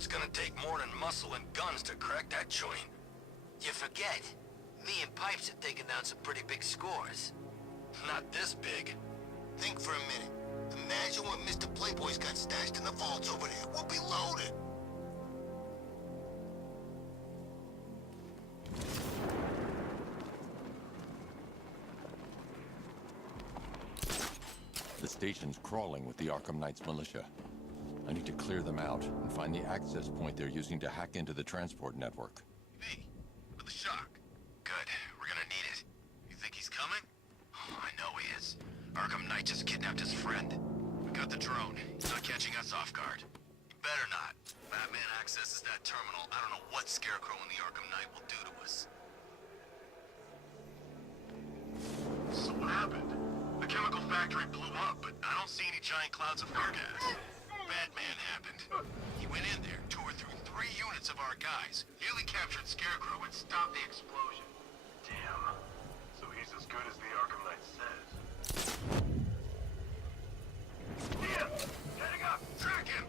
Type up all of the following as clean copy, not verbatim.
It's gonna take more than muscle and guns to crack that joint. You forget. Me and Pipes have taken down some pretty big scores. Not this big. Think for a minute. Imagine what Mr. Playboy's got stashed in the vaults over there. We'll be loaded. The station's crawling with the Arkham Knight's militia. I need to clear them out and find the access point they're using to hack into the transport network. Me, with the shock. Good, we're gonna need it. You think he's coming? Oh, I know he is. Arkham Knight just kidnapped his friend. We got the drone. He's not catching us off guard. He better not. Batman accesses that terminal. I don't know what Scarecrow and the Arkham Knight will do to us. So what happened? The chemical factory blew up, but I don't see any giant clouds of flare gas. Batman happened. He went in there, tore through 3 units of our guys, nearly captured Scarecrow and stopped the explosion. Damn. So he's as good as the Arkham Knight says. Here! Getting up! Track him!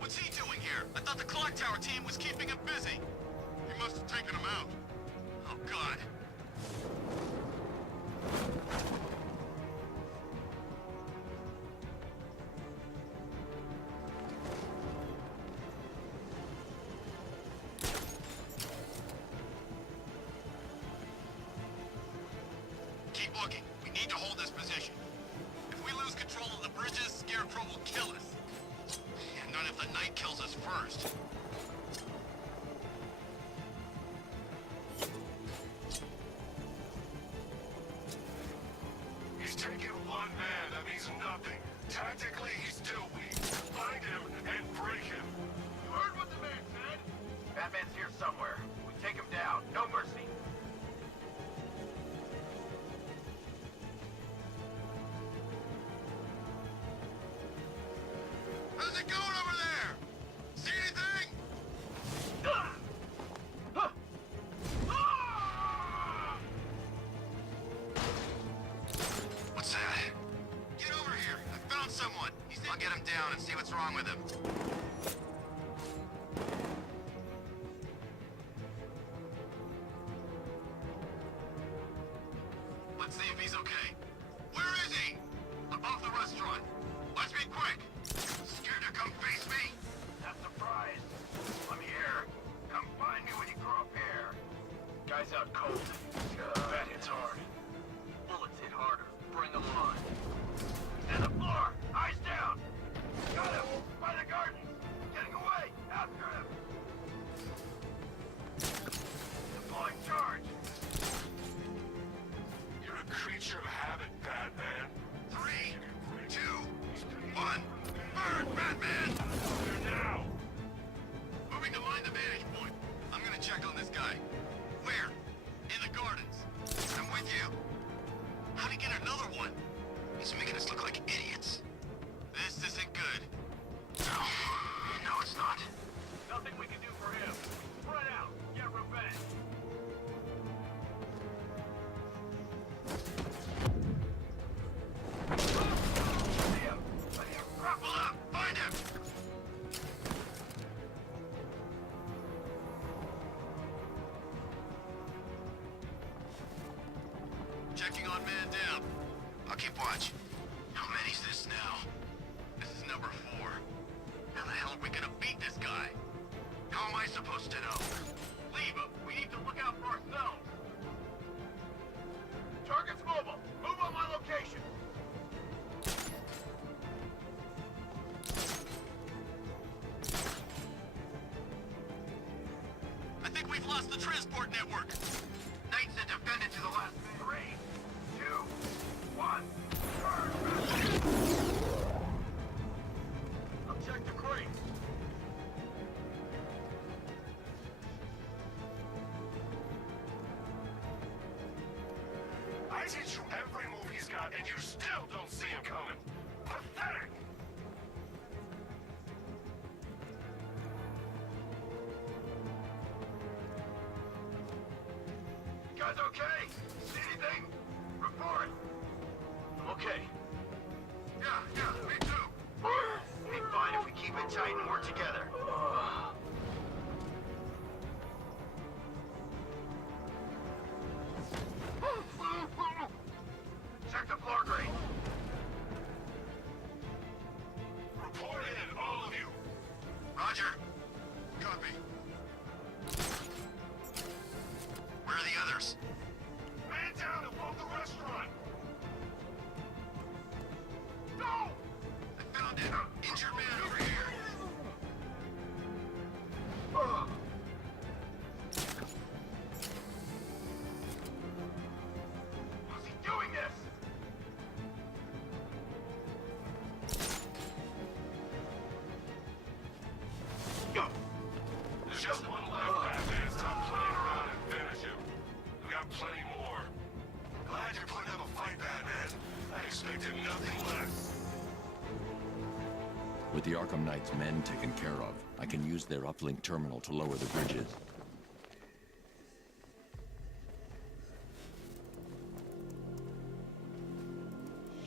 What's he doing here? I thought the clock tower team was keeping him busy. He must have taken him out. Oh, God. Keep looking. We need to hold this position. If we lose control of the bridges, Scarecrow will kill us. And not if the Knight kills us first. He's taken one man, that means nothing. Tactically, he's still weak. Find him and break him. You heard what the man said? Batman's here somewhere. We take him down. No mercy. How's it going over there? See anything? What's that? Get over here. I found someone. I'll get him down and see what's wrong with him. Let's see if he's okay. Where is he? Above the restaurant. Let's be quick. Scared to come face me? Not surprised. I'm here. Come find me when you grow up hair. Guy's out cold. That hits hard. Bullets hit harder. Bring them on. He's on the floor. Eyes down. Got him. By the garden. Getting away. After him. Deploying charge. You're a creature of habit, Batman. 3, 2, 1. Burn, Batman! There now! Moving to mind the vantage point. I'm gonna check on this guy. Where? In the gardens. I'm with you. How'd he get another one? He's making us look like idiots. This isn't good. No, it's not. Nothing we can do for him. Spread out. Get revenge. Grapple up! Find him! Checking on man down. I'll keep watch. How many's this now? This is number 4. How the hell are we gonna beat this guy? How am I supposed to know? Leave him. We need to look out for ourselves. Target's mobile. Move on my location. I think we've lost the transport network. Knights have defended to the last 3, 2, 1. Burn! I'll check the crates. I teach you every move he's got, and you still don't see him coming. Pathetic! You guys okay? right, Batman. I expected nothing less. With the Arkham Knight's men taken care of, I can use their uplink terminal to lower the bridges.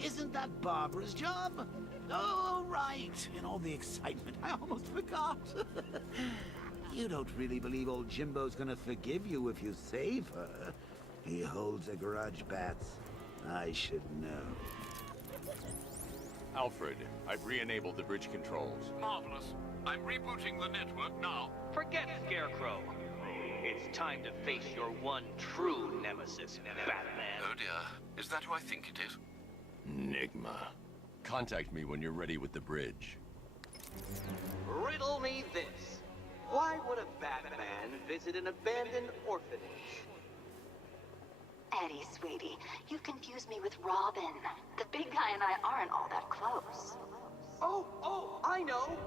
Isn't that Barbara's job? Oh, right. In all the excitement, I almost forgot. You don't really believe old Jimbo's gonna forgive you if you save her. He holds a grudge, Bats. I should know. Alfred, I've re-enabled the bridge controls. Marvelous. I'm rebooting the network now. Forget Scarecrow. It's time to face your one true nemesis, Batman. Oh dear. Is that who I think it is? Enigma. Contact me when you're ready with the bridge. Riddle me this. Why would a Batman visit an abandoned orphanage? Eddie, sweetie, you confused me with Robin. The big guy and I aren't all that close. Oh, I know.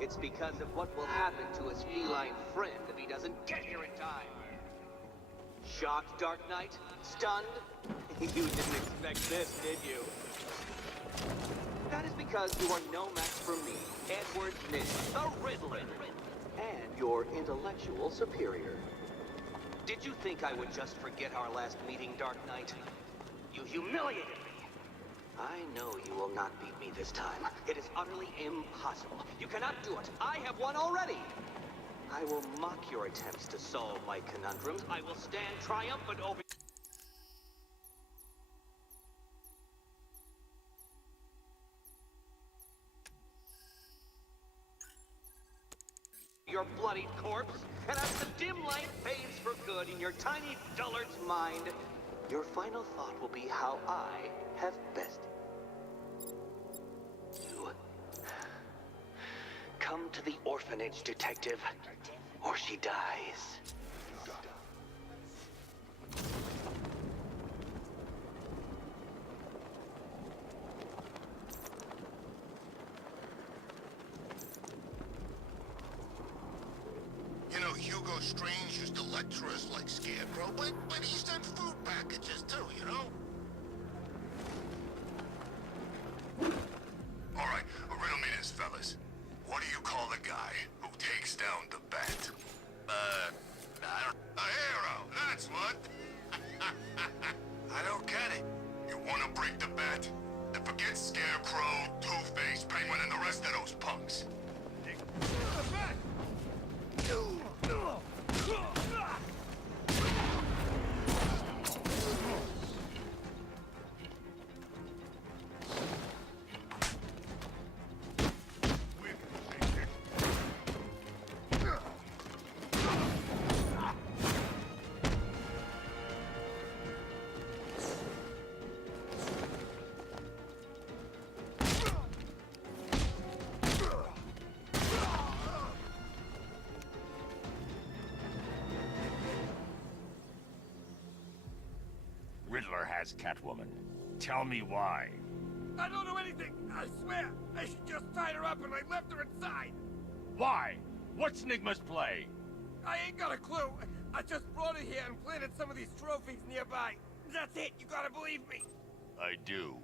It's because of what will happen to his feline friend if he doesn't get here in time. Shocked, Dark Knight? Stunned? You didn't expect this, did you? That is because you are no match for me, Edward Nitz, the Riddler, and your intellectual superior. Did you think I would just forget our last meeting, Dark Knight? You humiliated me. I know you will not beat me this time. It is utterly impossible. You cannot do it. I have won already. I will mock your attempts to solve my conundrums. I will stand triumphant over... your bloodied corpse, and as the dim light fades for good in your tiny dullard's mind, your final thought will be how I have bested you. Come to the orphanage, detective, or she dies. You know, Hugo Strange used to lecture us like Scarecrow, but he sent food packages too, you know? All right, riddle me this, fellas. What do you call the guy who takes down the bat? I don't... A hero, that's what. I don't get it. You want to break the bat? Then forget Scarecrow, Two-Face, Penguin, and the rest of those punks. Riddler has Catwoman. Tell me why. I don't know anything. I swear. I just tied her up and I left her inside. Why? What's Enigma's play? I ain't got a clue. I just brought her here and planted some of these trophies nearby. That's it. You gotta believe me. I do.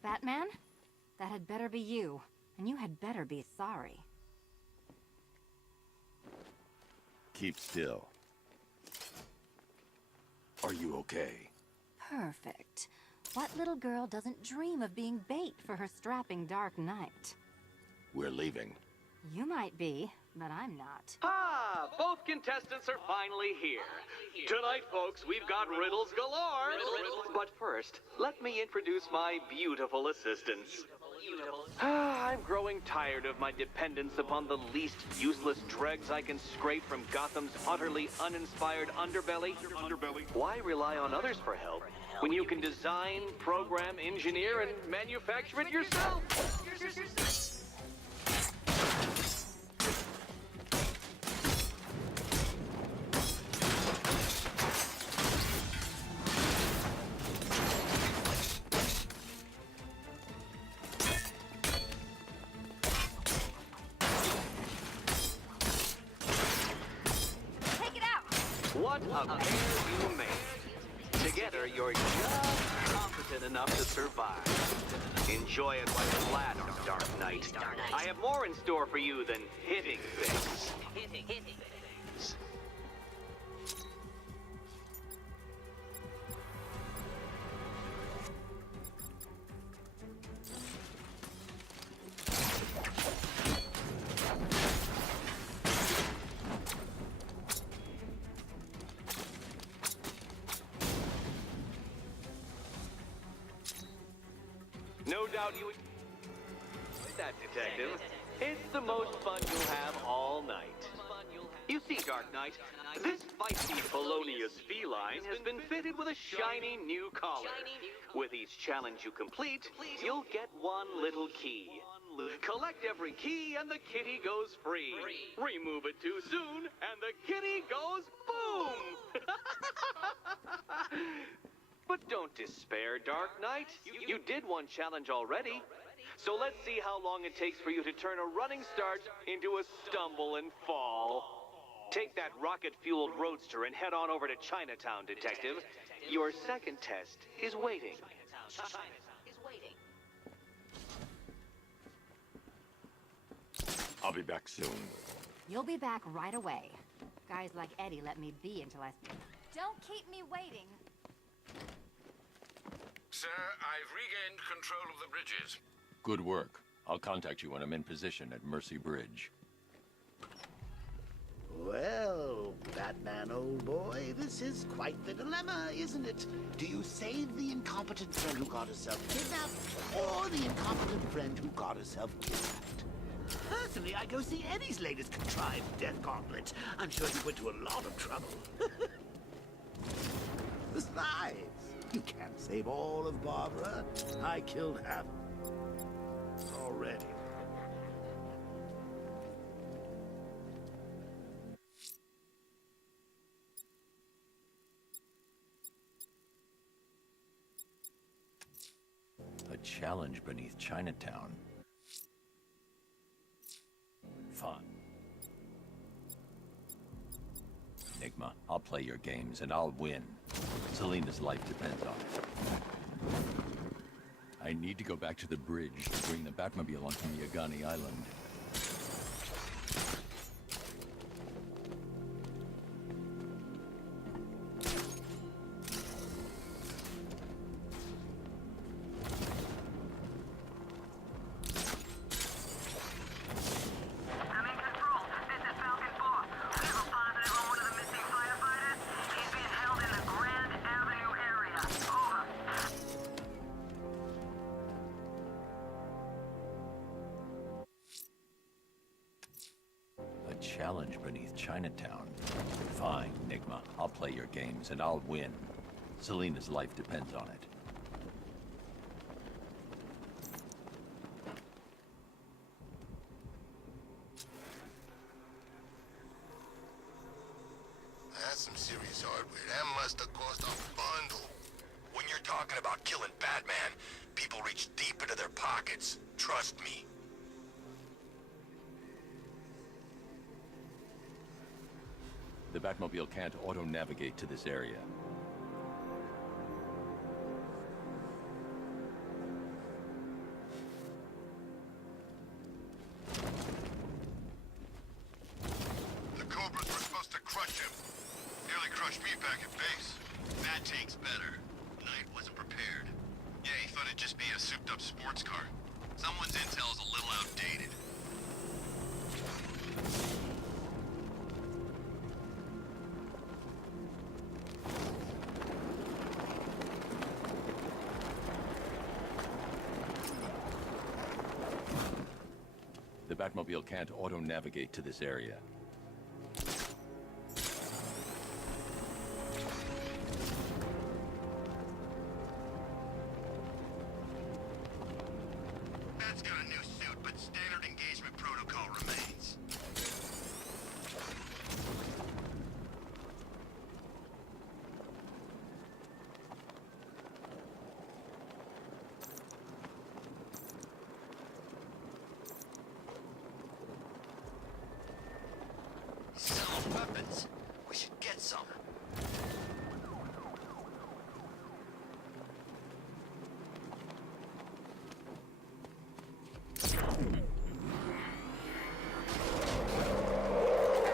Batman? That had better be you. And you had better be sorry. Keep still. Are you okay? Perfect. What little girl doesn't dream of being bait for her strapping Dark Knight? We're leaving. You might be, but I'm not. Ah, both contestants are finally here. Tonight, folks, we've got riddles galore. But first, let me introduce my beautiful assistants. I'm growing tired of my dependence upon the least useless dregs I can scrape from Gotham's utterly uninspired underbelly. Why rely on others for help when you can design, program, engineer, and manufacture it yourself? What a pair you made. Together, you're just competent enough to survive. Enjoy it while it lasts, Dark Knight. I have more in store for you than hitting things. No doubt you enjoy that, Detective. It's the most fun you'll have all night. You see, Dark Knight, this feisty felonious feline has been fitted with a shiny new collar. With each challenge you complete, you'll get one little key. Collect every key and the kitty goes free. Remove it too soon and the kitty goes boom! But don't despair, Dark Knight. You did one challenge already. So let's see how long it takes for you to turn a running start into a stumble and fall. Take that rocket-fueled roadster and head on over to Chinatown, Detective. Your second test is waiting. I'll be back soon. You'll be back right away. Guys like Eddie let me be until I... Don't keep me waiting. Sir, I've regained control of the bridges. Good work. I'll contact you when I'm in position at Mercy Bridge. Well, Batman, old boy, this is quite the dilemma, isn't it? Do you save the incompetent friend who got herself kidnapped, or the incompetent friend who got herself kidnapped? Personally, I go see Eddie's latest contrived death gauntlet. I'm sure he went to a lot of trouble. Besides, you can't save all of Barbara. I killed half already. A challenge beneath Chinatown. Fun. Enigma, I'll play your games and I'll win. Selena's life depends on it. I need to go back to the bridge to bring the Batmobile onto Miyagani Island. Challenge beneath Chinatown. Fine, Enigma. I'll play your games and I'll win. Selena's life depends on it. That's some serious hardware. That must have cost a bundle. When you're talking about killing Batman, people reach deep into their pockets. Trust me. The Batmobile can't auto-navigate to this area. The Cobras were supposed to crush him. Nearly crushed me back at base. That tank's better. Knight wasn't prepared. Yeah, he thought it'd just be a souped-up sports car. Someone's intel's a little outdated. Batmobile can't auto-navigate to this area. Bat's got a new suit, but standard engagement protocol remains. Selling weapons. We should get some.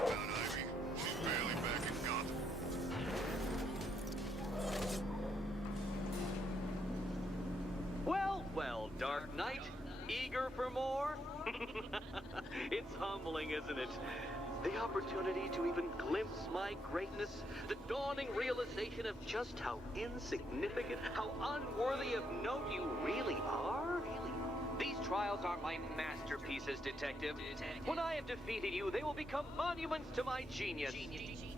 Found Ivy. She's barely back in Gotham. Well, well, Dark Knight. Eager for more? It's humbling, isn't it? The opportunity to even glimpse my greatness, the dawning realization of just how insignificant, how unworthy of note you really are. These trials are my masterpieces, Detective. When I have defeated you, they will become monuments to my genius,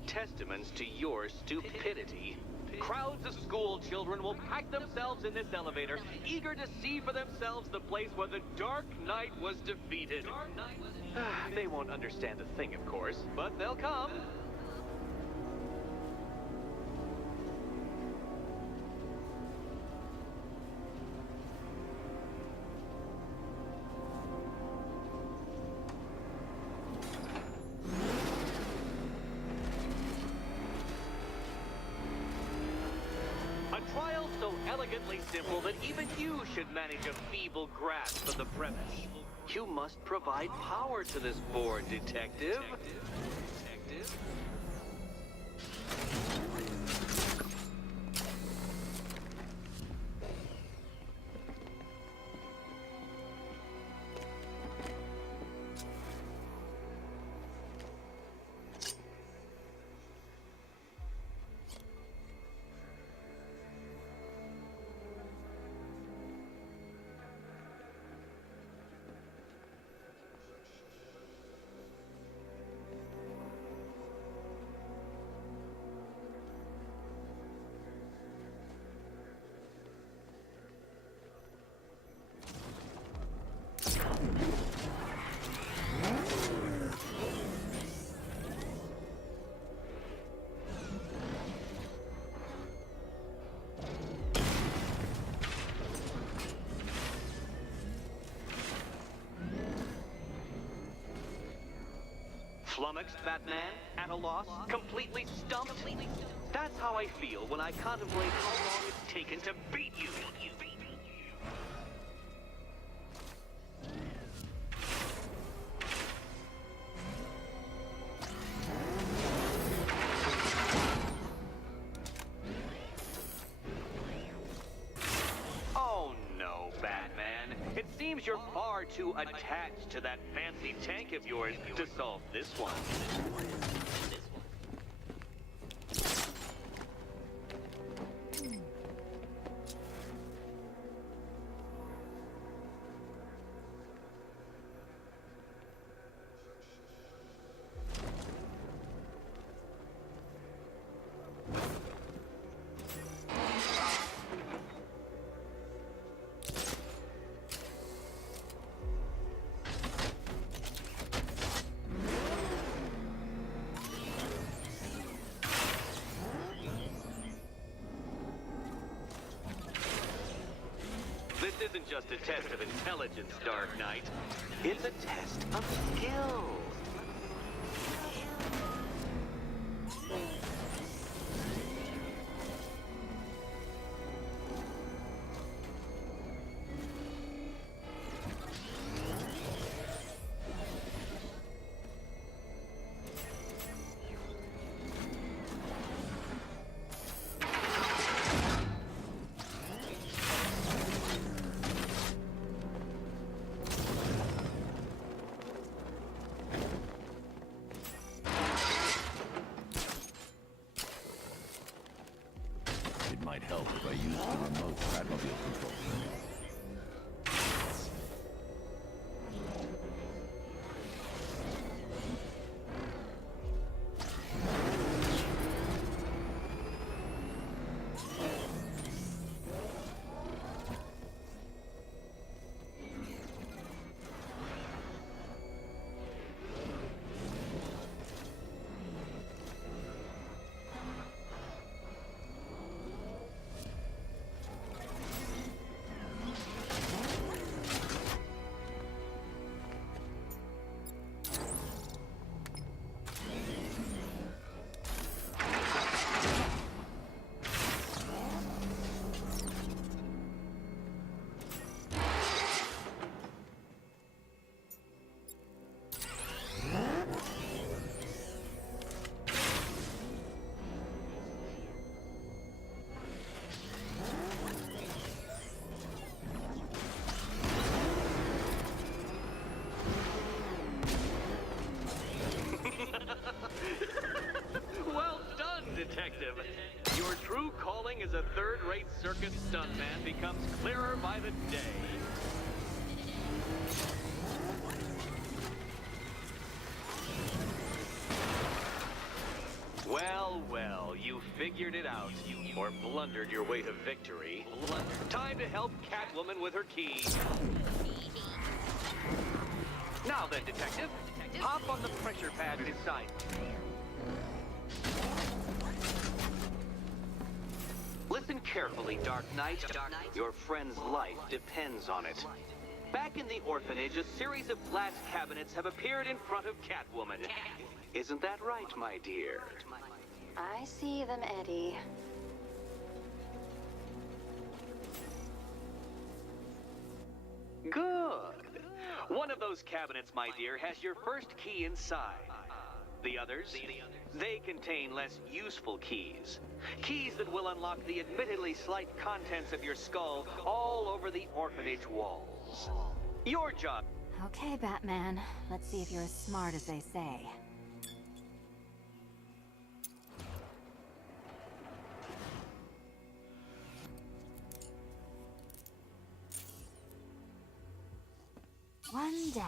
testaments to your stupidity. Crowds of school children will pack themselves in this elevator, eager to see for themselves the place where the Dark Knight was defeated. They won't understand a thing, of course, but they'll come. A trial so elegantly simple that even you should manage a feeble grasp of the premise. You must provide power to this board, Detective. Flummoxed, Batman? At a loss? Completely stumped? That's how I feel when I contemplate how long it's taken to beat you. Oh no, Batman. It seems you're far too attached to that fancy tank of yours to solve this one. This isn't just a test of intelligence, Dark Knight. It's a test of skill. the day. Well, well, you figured it out. Or blundered your way to victory. Time to help Catwoman with her key. Now then, Detective, hop on the pressure pad beside me. Listen carefully, Dark Knight. Your friend's life depends on it. Back in the orphanage, a series of glass cabinets have appeared in front of Catwoman. Isn't that right, my dear? I see them, Eddie. Good. One of those cabinets, my dear, has your first key inside. The others, they contain less useful keys. Keys that will unlock the admittedly slight contents of your skull all over the orphanage walls. Your job. Okay, Batman. Let's see if you're as smart as they say. One down.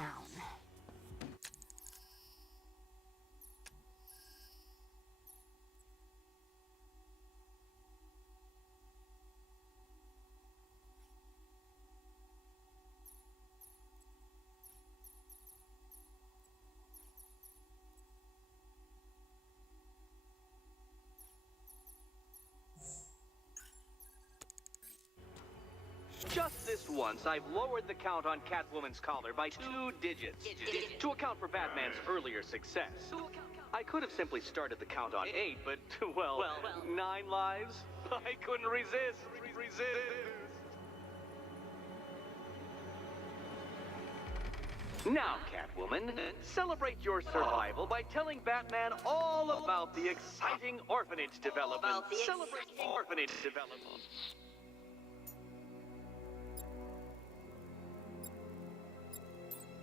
Just this once, I've lowered the count on Catwoman's collar by 2 digits to account for Batman's earlier success. I could have simply started the count on 8, but, well, 9 lives? I couldn't resist. Now, Catwoman, celebrate your survival by telling Batman all about the exciting orphanage development. Celebrate orphanage development.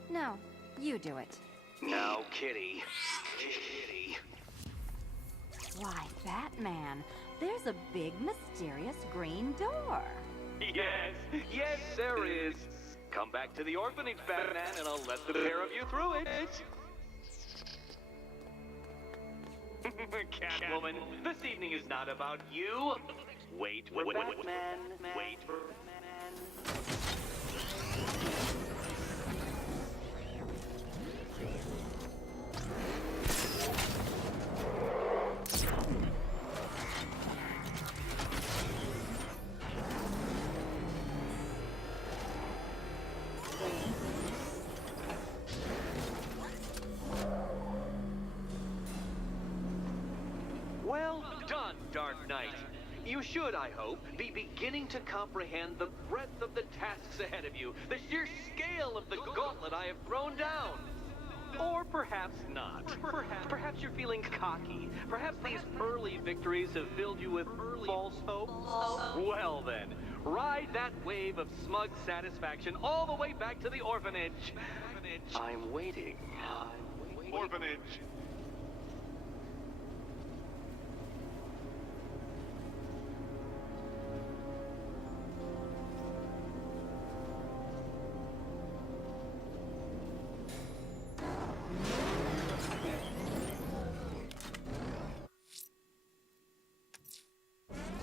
No, you do it. Now, Kitty. Kitty. Why, Batman, there's a big, mysterious green door. Yes, there is. Come back to the orphanage, Batman, and I'll let the pair of you through it. Catwoman, this evening is not about you. Wait for Batman. Wait for Batman. Well done, Dark Knight. You should, I hope, be beginning to comprehend the breadth of the tasks ahead of you, the sheer scale of the gauntlet I have thrown down. Or perhaps not. Perhaps you're feeling cocky. Perhaps these early victories have filled you with false hope. Well then, ride that wave of smug satisfaction all the way back to the orphanage. I'm waiting. Orphanage.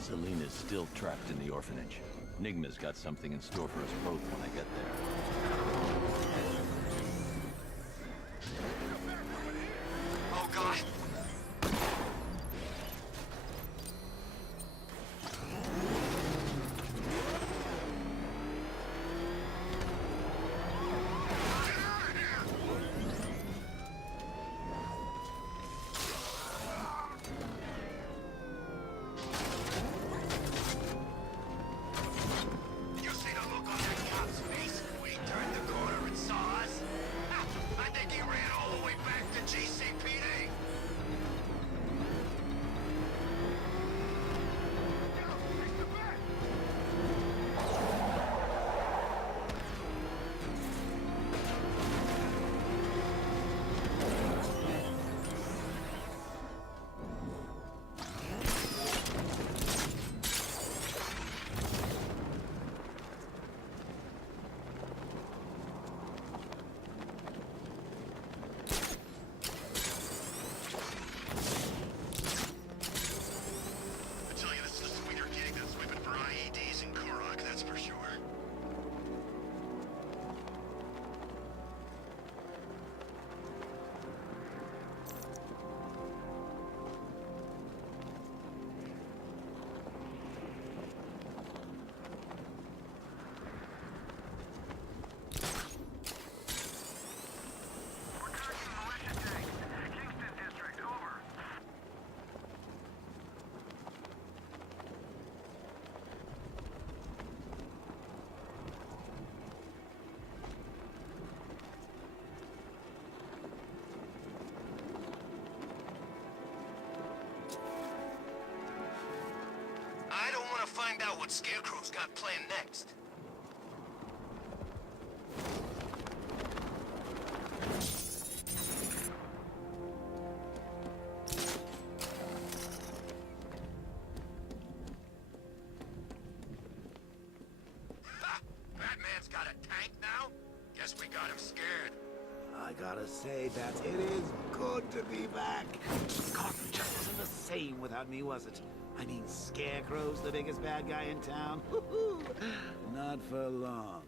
Selena's still trapped in the orphanage. Nigma's got something in store for us both when I get there. Oh, God. You see the look on that cop's face? out what Scarecrow's got planned next. Ha! Batman's got a tank now? Guess we got him scared. I gotta say, Bats, it is good to be back. Gotham just wasn't the same without me, was it? I mean, Scarecrow's the biggest bad guy in town. Not for long.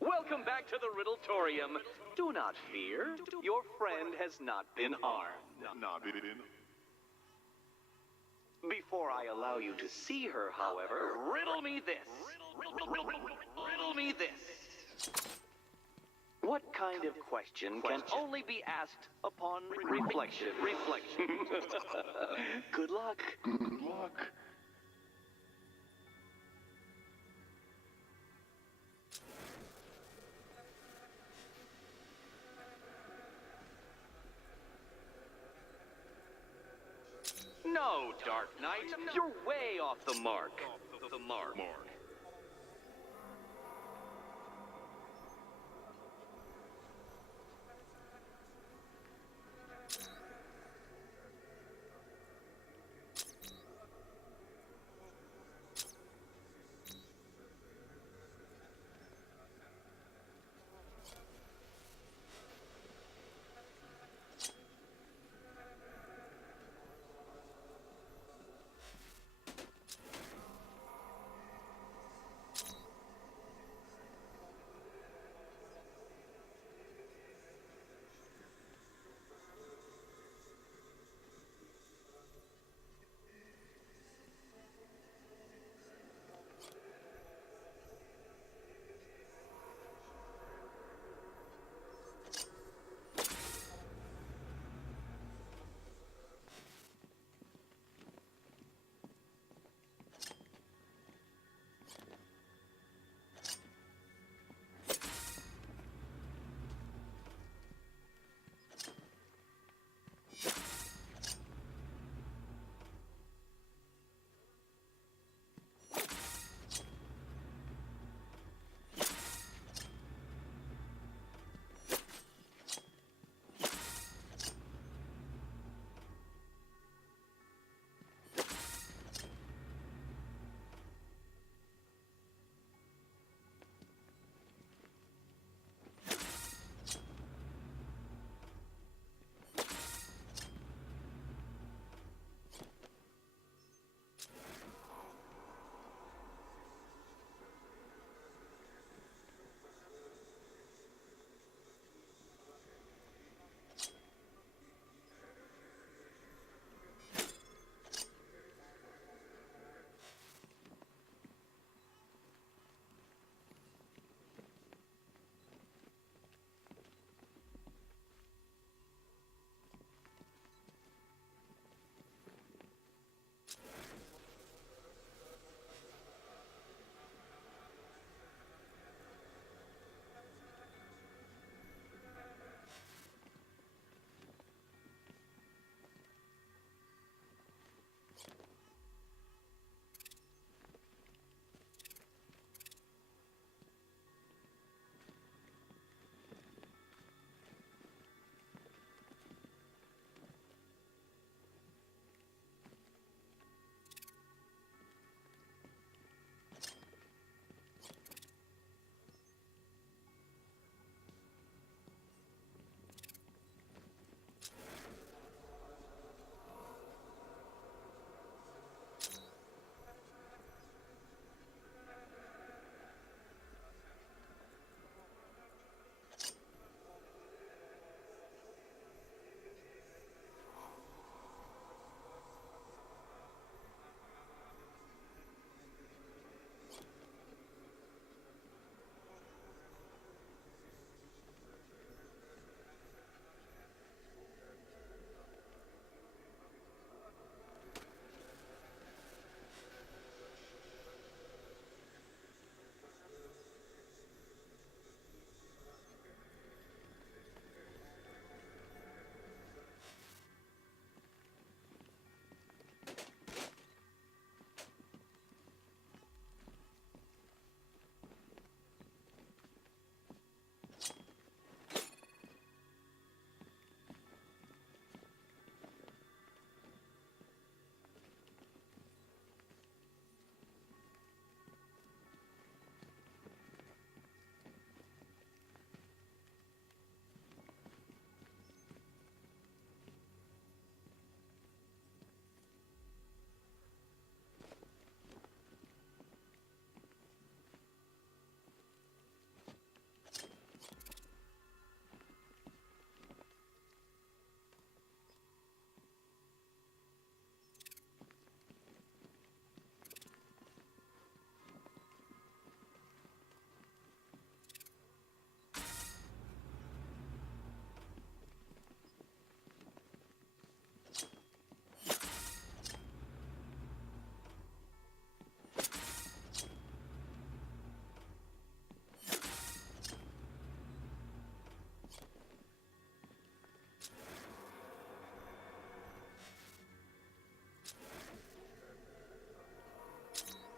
Welcome back to the Riddletorium. Do not fear. Your friend has not been harmed. Not been. Before I allow you to see her, however, riddle me this. Riddle me this. What kind of question can only be asked upon reflection? Good luck. Good luck. No, Dark Knight, you're way off the mark. The mark.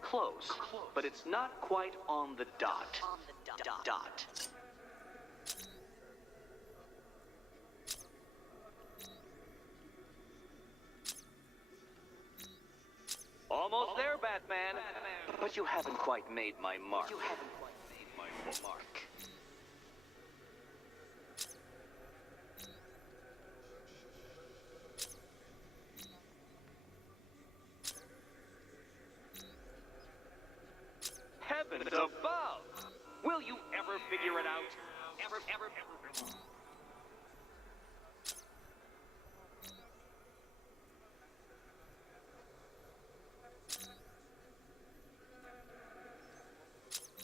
close, but it's not quite on the dot. Dot. Almost there, Batman. But you haven't quite made my mark. Heavens above! Will you ever figure it out? Ever.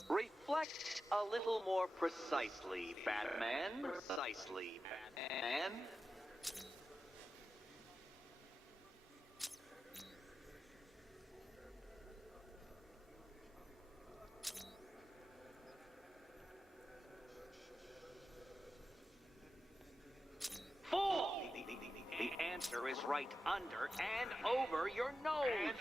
Reflect a little more precisely, Batman. Precisely, Batman. Fool! The answer is right under and over your nose.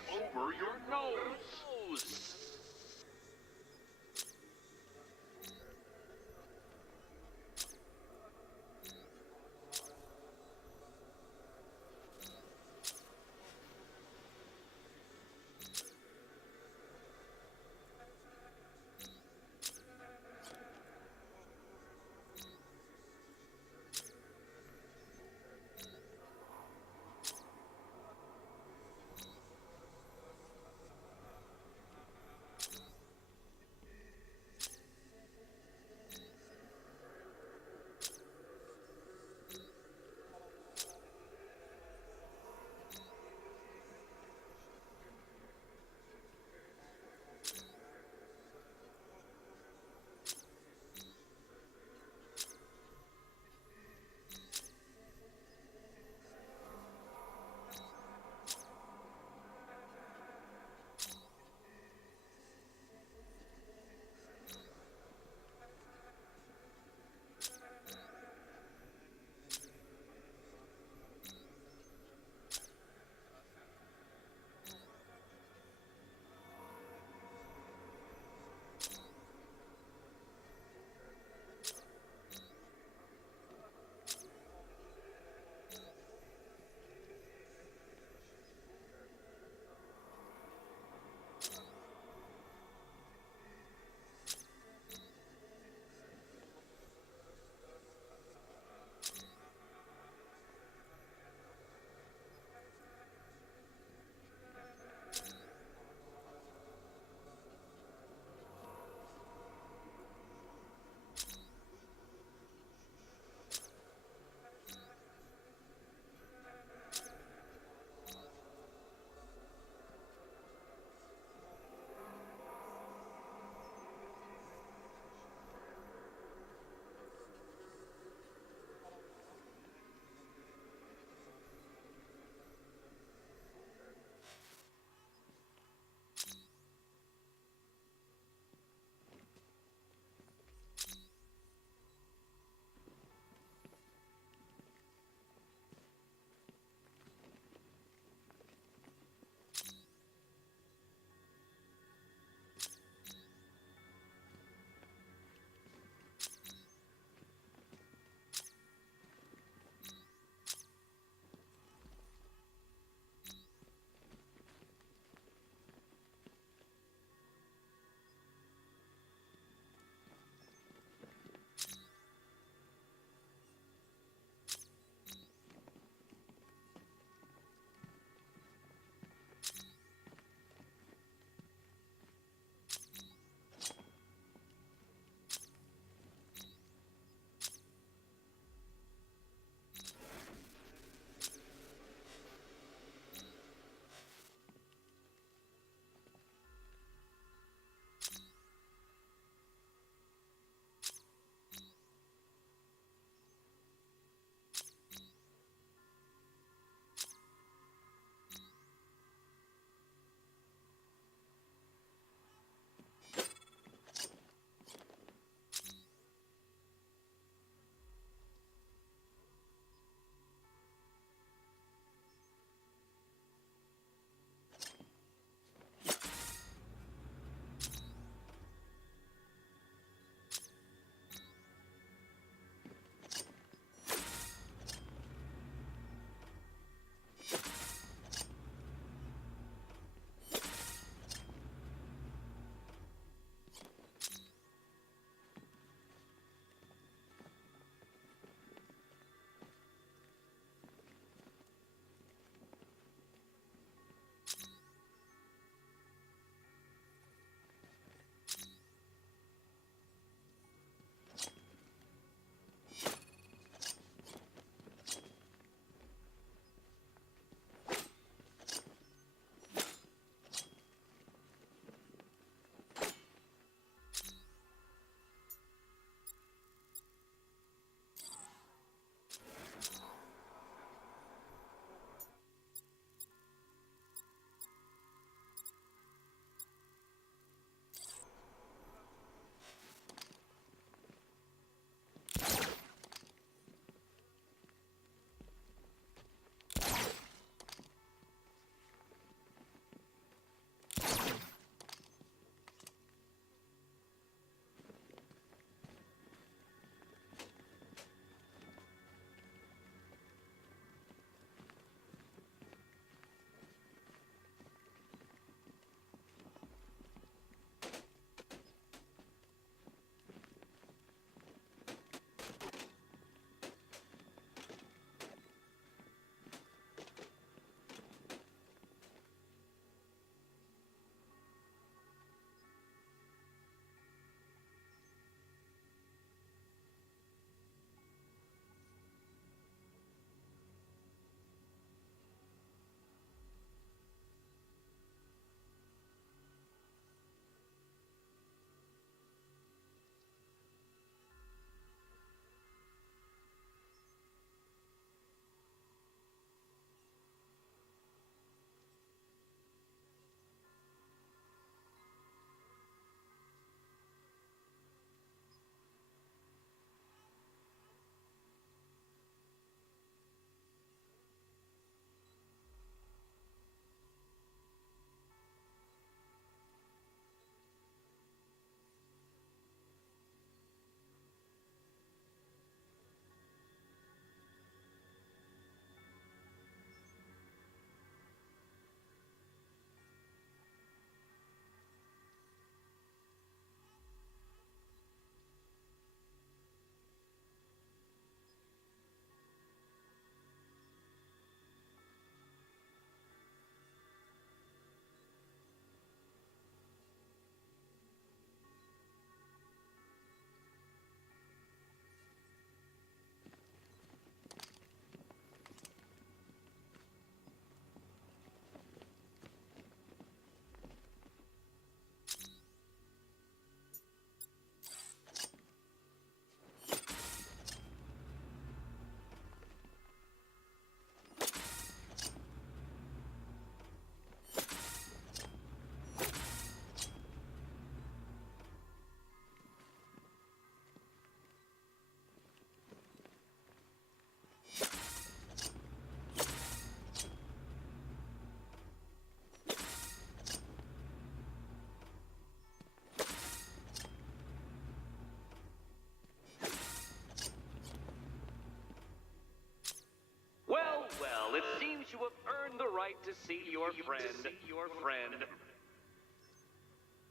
right to see your friend.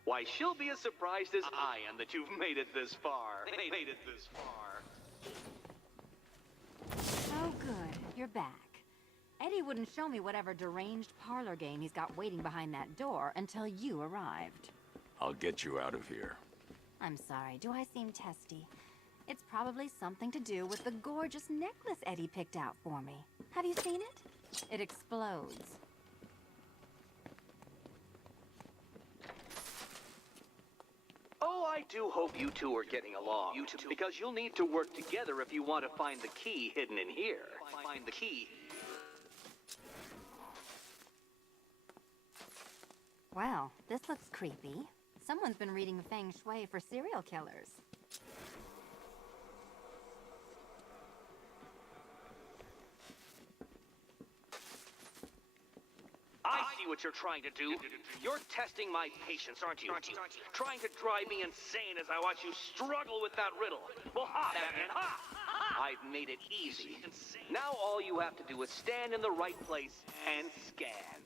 Why, she'll be as surprised as I am that you've made it this far. Oh, good. You're back. Eddie wouldn't show me whatever deranged parlor game he's got waiting behind that door until you arrived. I'll get you out of here. I'm sorry, do I seem testy? It's probably something to do with the gorgeous necklace Eddie picked out for me. Have you seen it? It explodes. Oh, I do hope you two are getting along. Because you'll need to work together if you want to find the key hidden in here. Find the key. Well, this looks creepy. Someone's been reading Feng Shui for serial killers. I see what you're trying to do. You're testing my patience, aren't you? Trying to drive me insane as I watch you struggle with that riddle. Well, ha, Batman, ha! I've made it easy. Now all you have to do is stand in the right place and scan.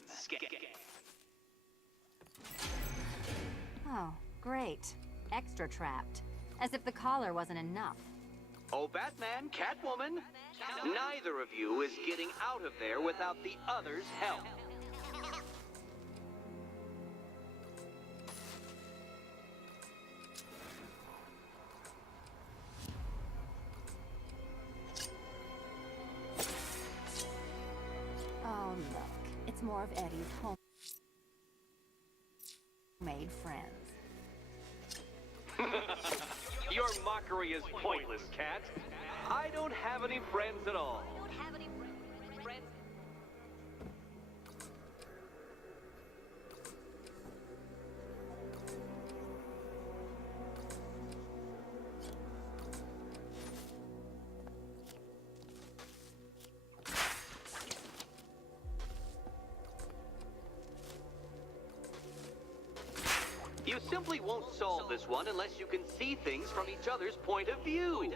Oh, great. Extra trapped. As if the collar wasn't enough. Oh, Batman, Catwoman, neither of you is getting out of there without the other's help. Oh, look. It's more of Eddie's homemade friends. Your mockery is pointless, Cat. I don't have any friends at all. You simply won't solve this one unless you can see things from each other's point of view.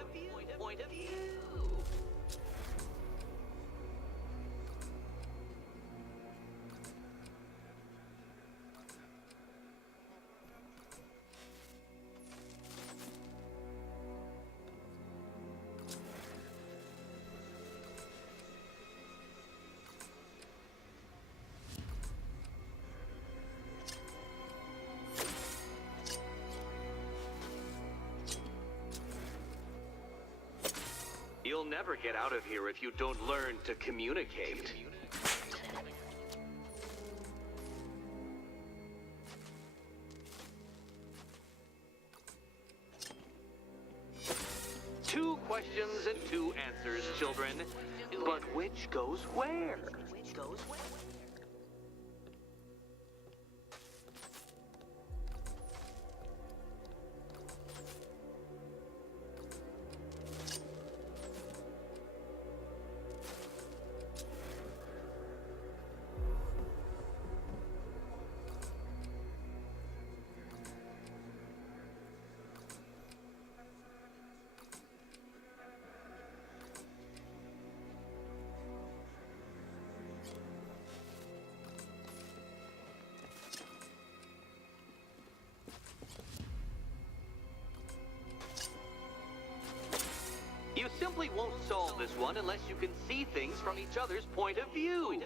You'll never get out of here if you don't learn to communicate. Two questions and two answers, children. But which goes where? You simply won't solve this one unless you can see things from each other's point of view.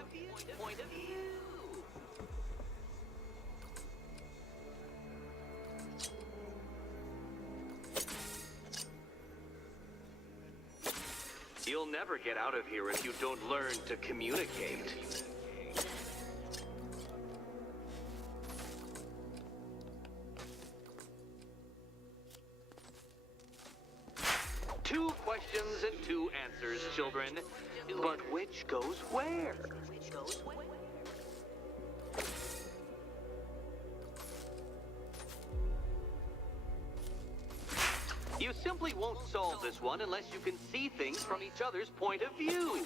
You'll never get out of here if you don't learn to communicate. Two questions and two answers, children. But which goes where? You simply won't solve this one unless you can see things from each other's point of view.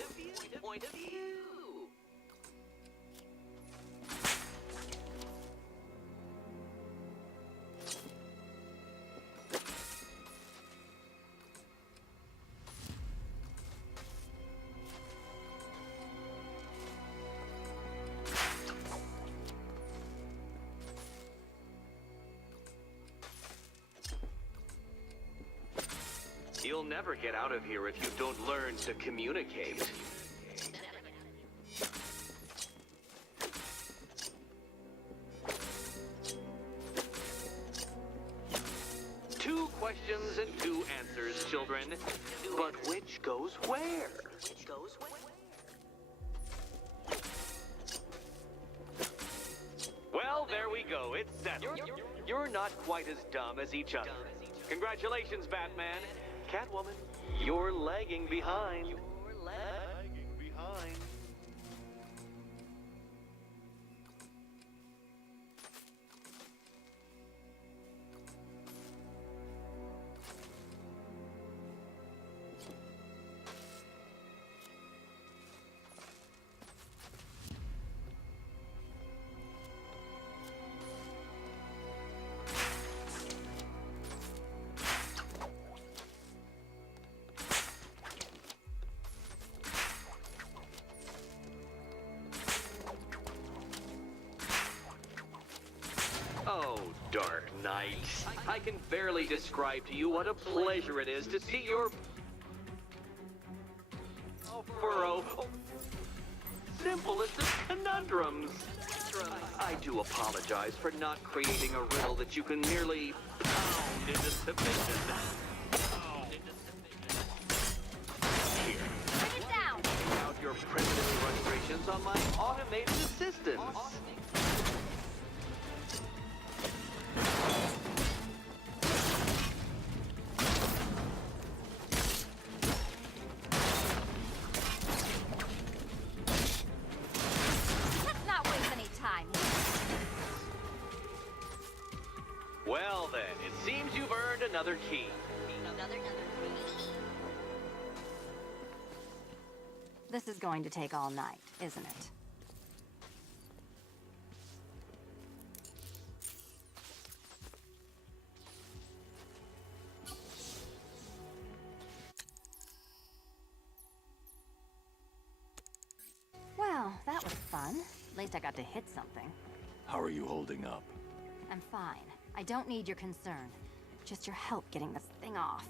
You'll never get out of here if you don't learn to communicate. Two questions and two answers, children. But which goes where? Well, there we go. It's settled. You're not quite as dumb as each other. Congratulations, Batman. Catwoman, you're lagging behind. Oh, Dark Knight. I can barely describe to you what a pleasure it is to see your furrow. Simplest of conundrums. I do apologize for not creating a riddle that you can merely pound into submission. Here. Bring it down! Take out your primitive frustrations on my automated assistants. Let's not waste any time. Well then, it seems you've earned another key. This is going to take all night, isn't it? Well, that was fun. At least I got to hit something. How are you holding up? I'm fine. I don't need your concern. Just your help getting this thing off.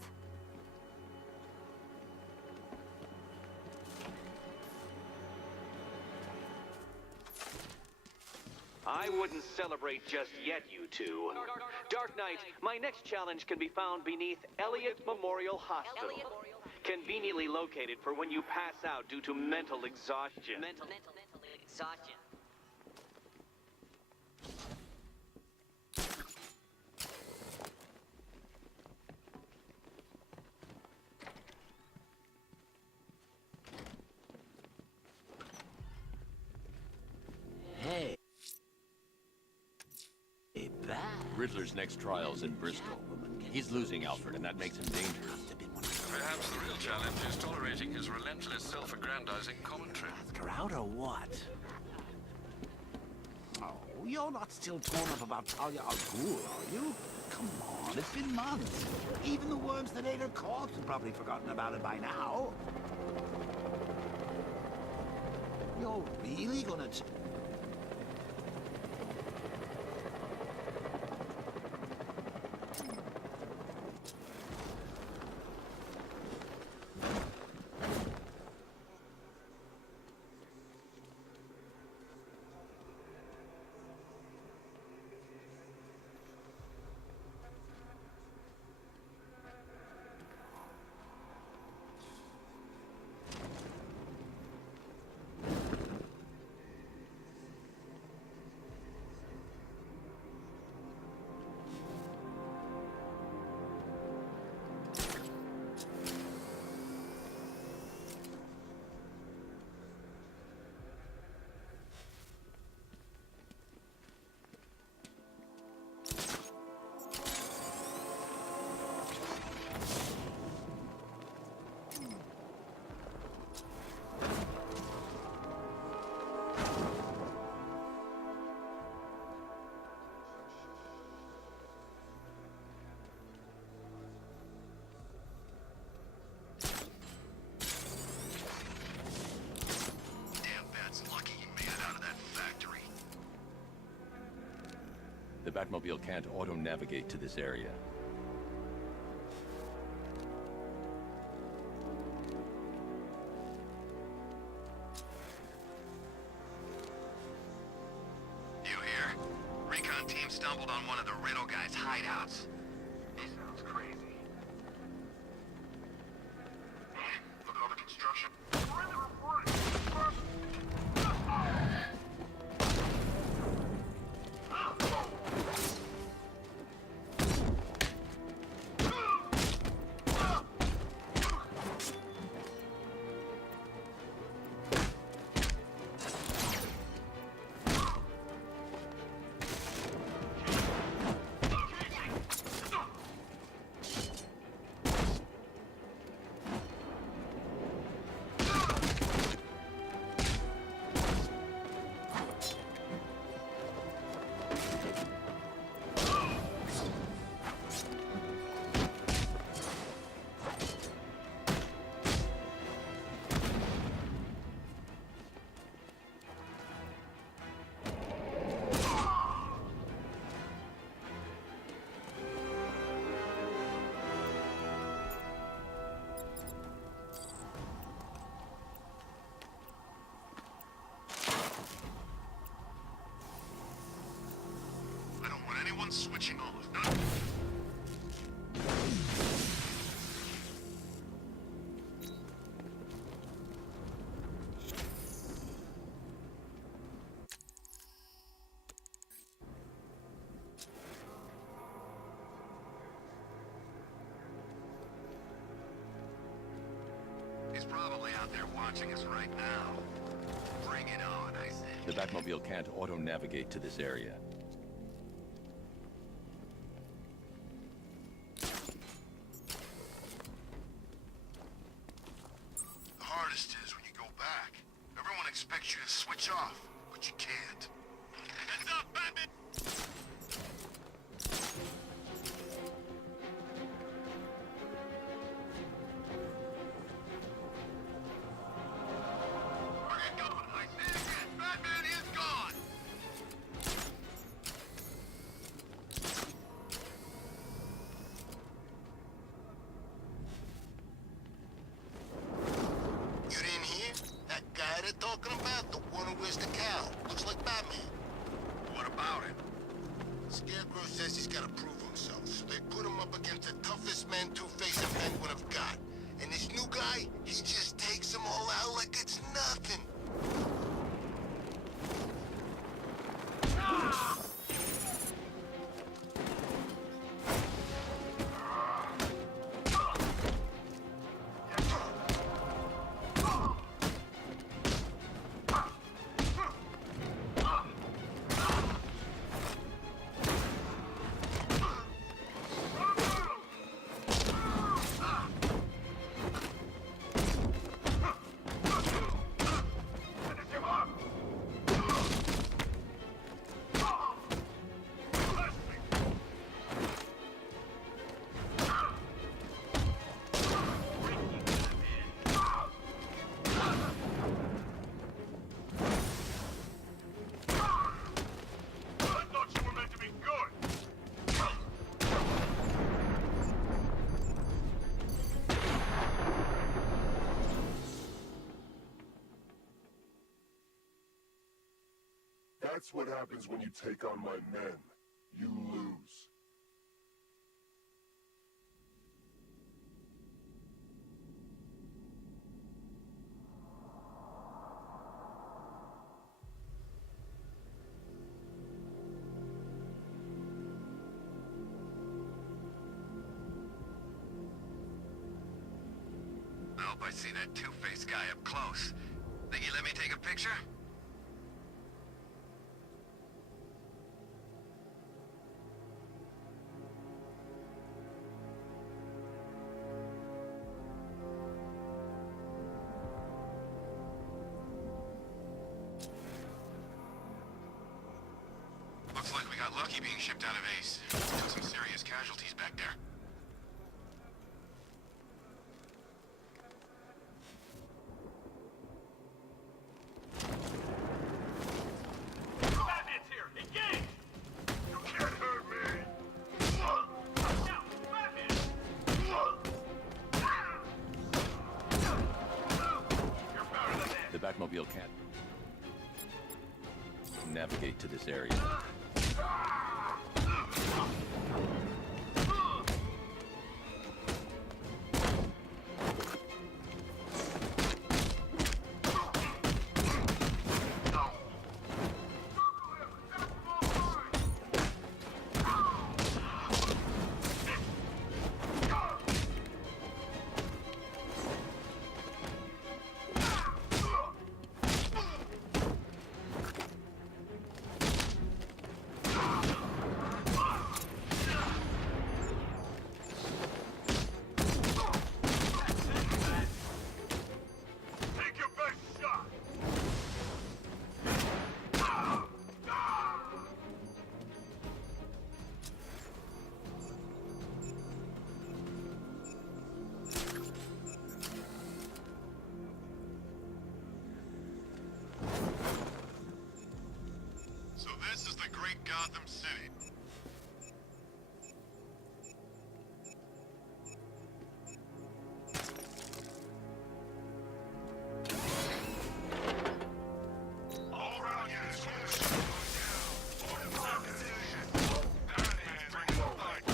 I wouldn't celebrate just yet, you two. Dark Knight, my next challenge can be found beneath Elliott Memorial Hospital. Conveniently located for when you pass out due to mental exhaustion. Mental exhaustion. Hey. Hey, Bat. Riddler's next trial's in Bristol. He's losing Alfred, and that makes him dangerous. Perhaps the real challenge is tolerating his relentless self-aggrandizing commentary. Ask her out or what? Oh, you're not still torn up about Talia al Ghul, are you? Come on, it's been months. Even the worms that ate her corpse have probably forgotten about it by now. You're really gonna The Batmobile can't auto-navigate to this area. team stumbled on one of the Riddle guys' hideouts. He sounds crazy. Man, look at all the construction. We're in the report. Anyone switching off. He's probably out there watching us right now. Bring it on, I say. The Batmobile can't auto-navigate to this area. The hardest is when you go back. Everyone expects you to switch off, but you can't. Heads up, Batman! Target gone! I say it again, Batman is gone! You didn't hear? That guy they're talking about? The one who wears the cow. Looks like Batman. What about it? Scarecrow says he's gotta prove himself. So they put him up against the toughest man Two-Face and Penguin have got. And this new guy, he just takes them all out like it's nothing. That's what happens when you take on my men. You lose. I hope I see that Two-Face guy up close. Think you let me take a picture? Looks like we got lucky being shipped out of Ace. Took some serious casualties back there. Batman's here! Engage! You can't hurt me! Watch out! Batman! You're better than that! The Batmobile can't navigate to this area. Ah! This is the great Gotham City. All around units, finish. Down. Order for position. That is bringing the fight.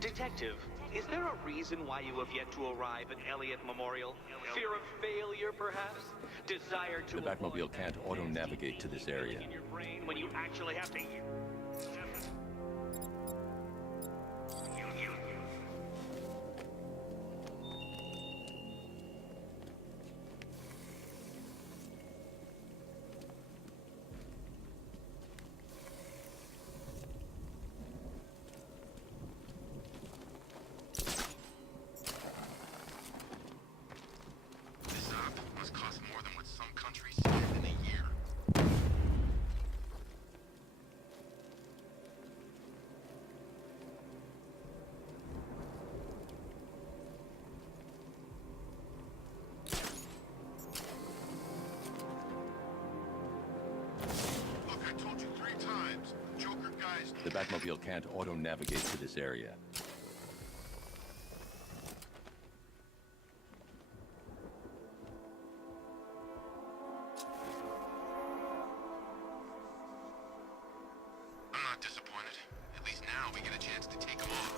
Detective, is there a reason why you have yet to arrive at Elliott Memorial? Fear of failure, perhaps? Desire to The Batmobile can't auto-navigate to this area. in your brain when you actually have to... This op must cost more than what some countries spend in a year. Look, I told you 3 times. Joker guys. The Batmobile can't auto-navigate to this area. I'm not disappointed. At least now we get a chance to take him on.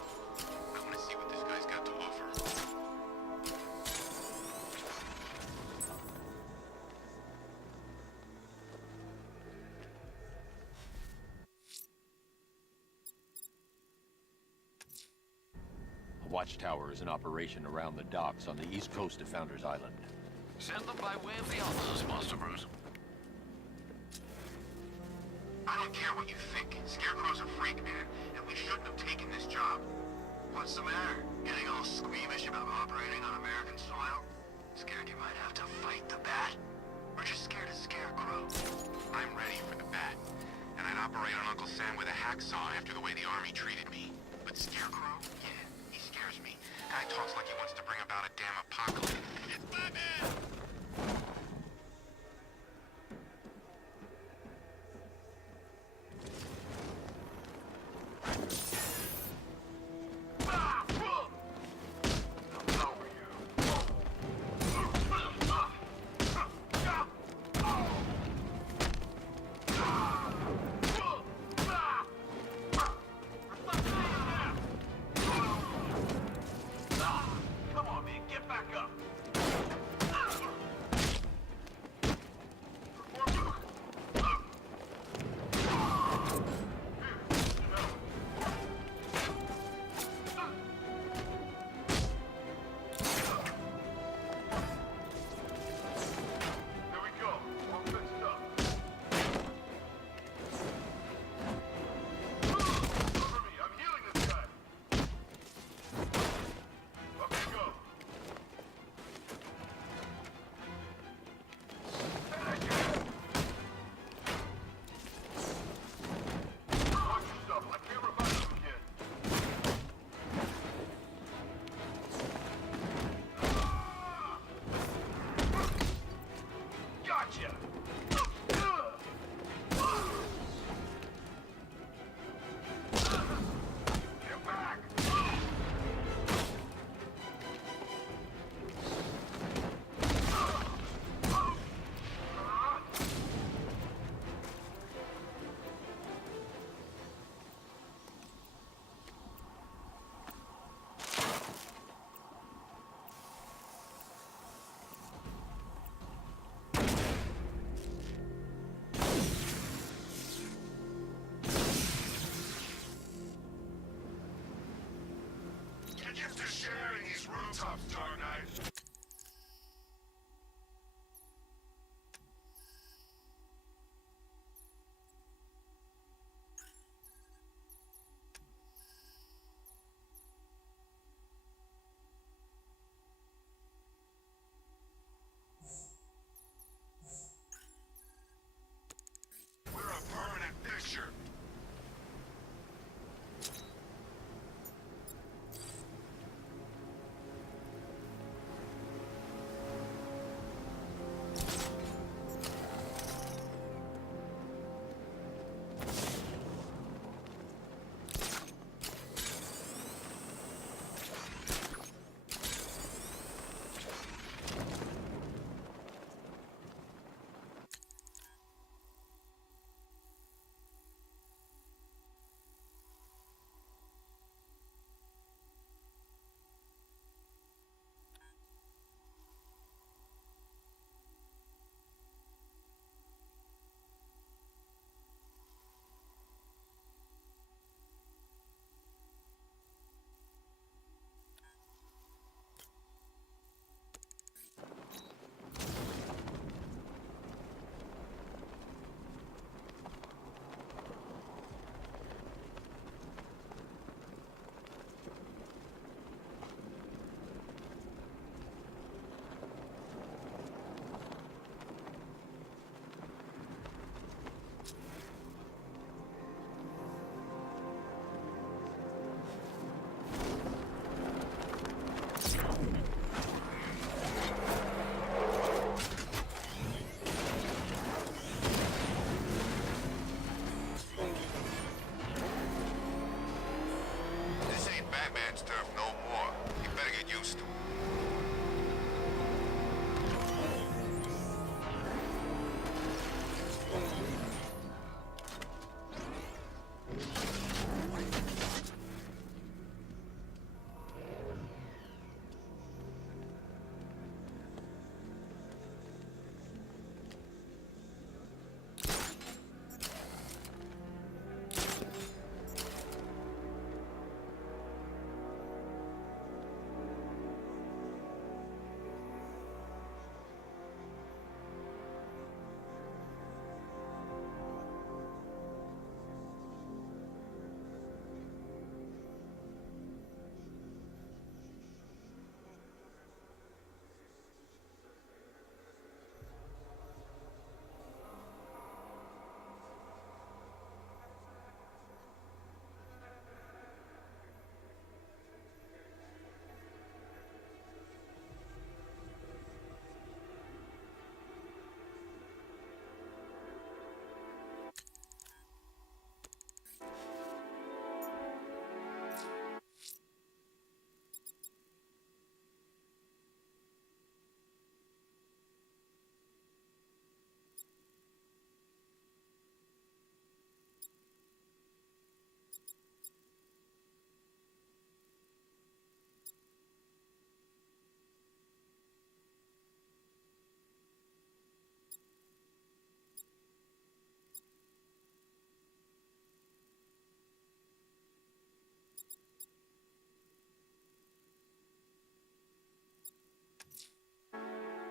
I want to see what this guy's got to offer. A watchtower is in operation around the docks on the east coast of Founders Island. Send them by way of the offices, Master Bruce. I don't care what you think. Scarecrow's a freak, man, and we shouldn't have taken this job. What's the matter? Getting all squeamish about operating on American soil? Scared you might have to fight the Bat? Or just scared of Scarecrow? I'm ready for the Bat, and I'd operate on Uncle Sam with a hacksaw after the way the Army treated me. But Scarecrow? Yeah, he scares me. Guy talks like he wants to bring about a damn apocalypse. It's Batman! Come on, man, get back up.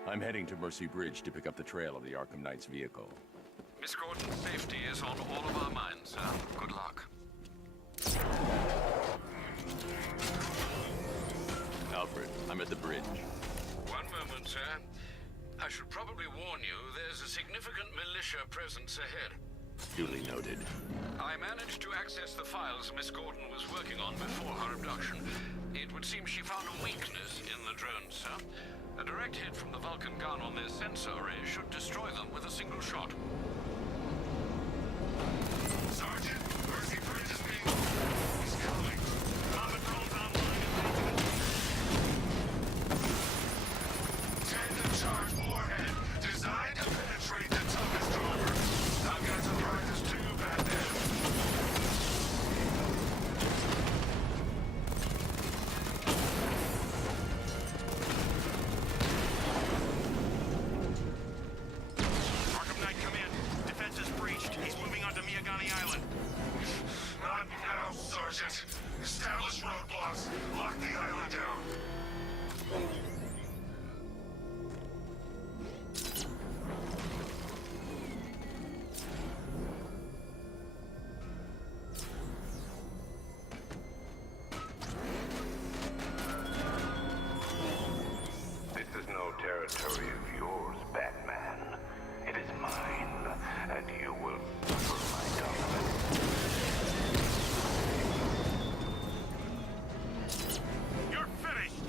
I'm heading to Mercy Bridge to pick up the trail of the Arkham Knight's vehicle. Miss Gordon's safety is on all of our minds, sir. Good luck. Alfred, I'm at the bridge. One moment, sir. I should probably warn you, there's a significant militia presence ahead. Duly noted. I managed to access the files Miss Gordon was working on before her abduction. It would seem she found a weakness in the drones, sir. A direct hit from the Vulcan gun on their sensor array should destroy them with a single shot. Sergeant, Mercy Bridge is being moved. He's coming. Combat drones online and tandem charge warhead, designed to penetrate the toughest armor. I've got to practice too bad then. Arkham Knight, come in. Defense is breached. He's moving onto Miyagani Island. Not now, Sergeant. Establish roadblocks. Lock the island down. This is no territory of yours, Batman. It is mine, and you will suffer my dominance. You're finished!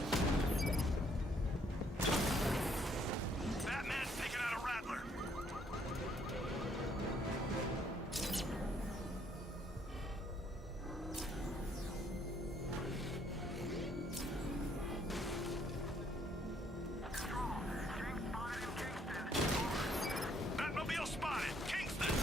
Batman's taken out a Rattler. Batmobile spotted! Kingston!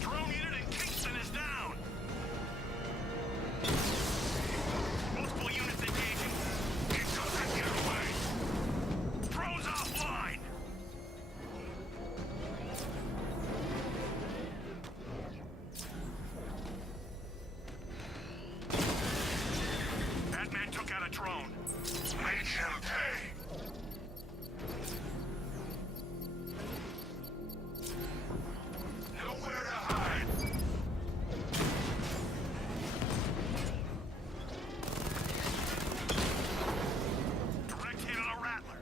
Drone unit in Kingston is down! Multiple units engaging. It doesn't get away! Drone's offline! Batman took out a drone. Make him pay! Nowhere to hide! Direct hit on a Rattler.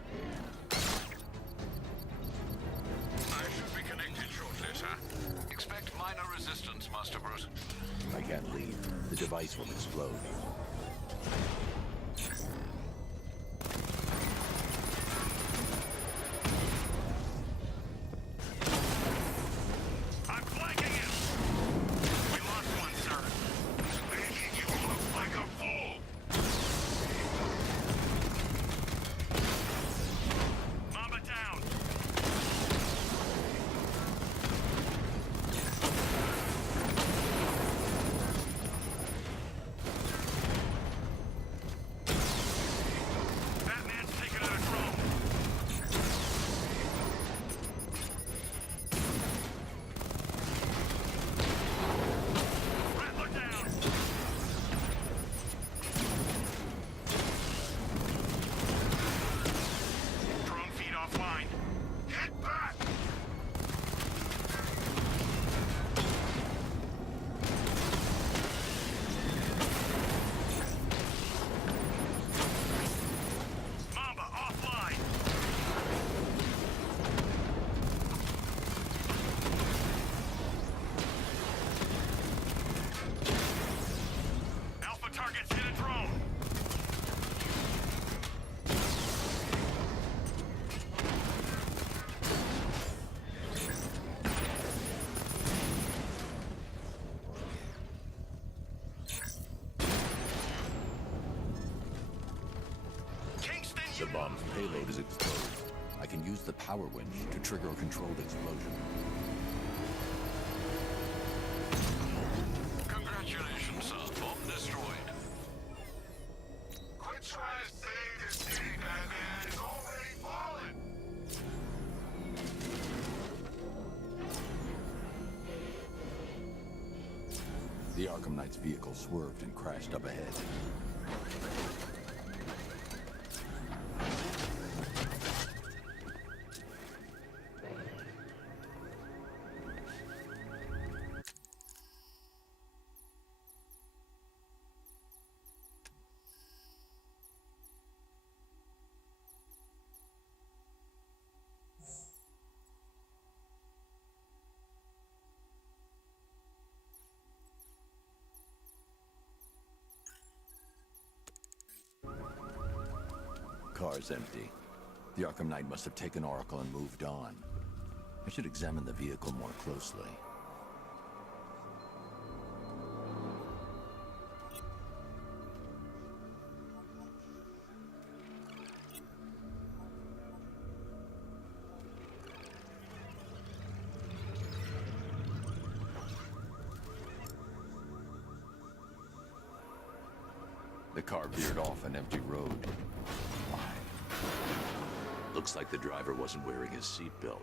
I should be connected shortly, sir. Expect minor resistance, Master Bruce. I can't leave. The device will explode. I'm flanking him! We lost one, sir. Making you look like a fool! Mamba down! Batman's taken out a drone. Rattler down! Drone feed offline. Hit back! Mamba offline! Alpha targets hit a drone! Kingston, The bomb's payload is exposed. I can use the power winch to trigger a controlled explosion. Congratulations, sir. Bomb destroyed. Quit trying to save this city, Batman. It's already fallen. The Arkham Knight's vehicle swerved and crashed up ahead. Car's empty. The Arkham Knight must have taken Oracle and moved on. I should examine the vehicle more closely. The car veered off an empty road. Why? Looks like the driver wasn't wearing his seatbelt.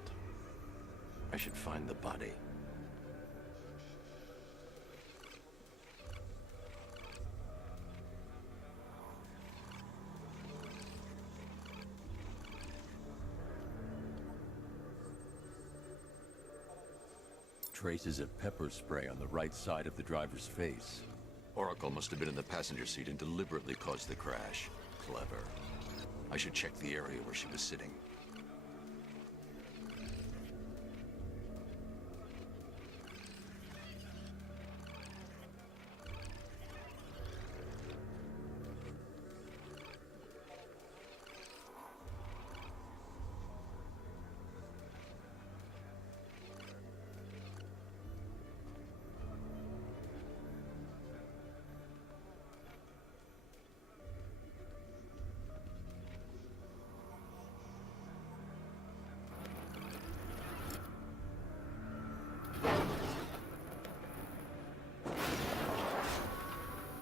I should find the body. Traces of pepper spray on the right side of the driver's face. Oracle must have been in the passenger seat and deliberately caused the crash. Clever. I should check the area where she was sitting.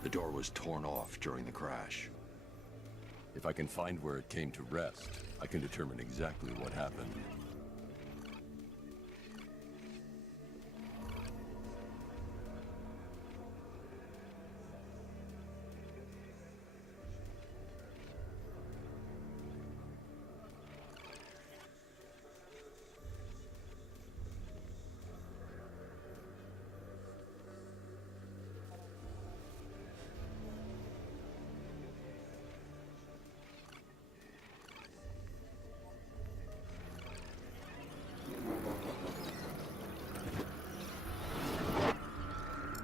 The door was torn off during the crash. If I can find where it came to rest, I can determine exactly what happened.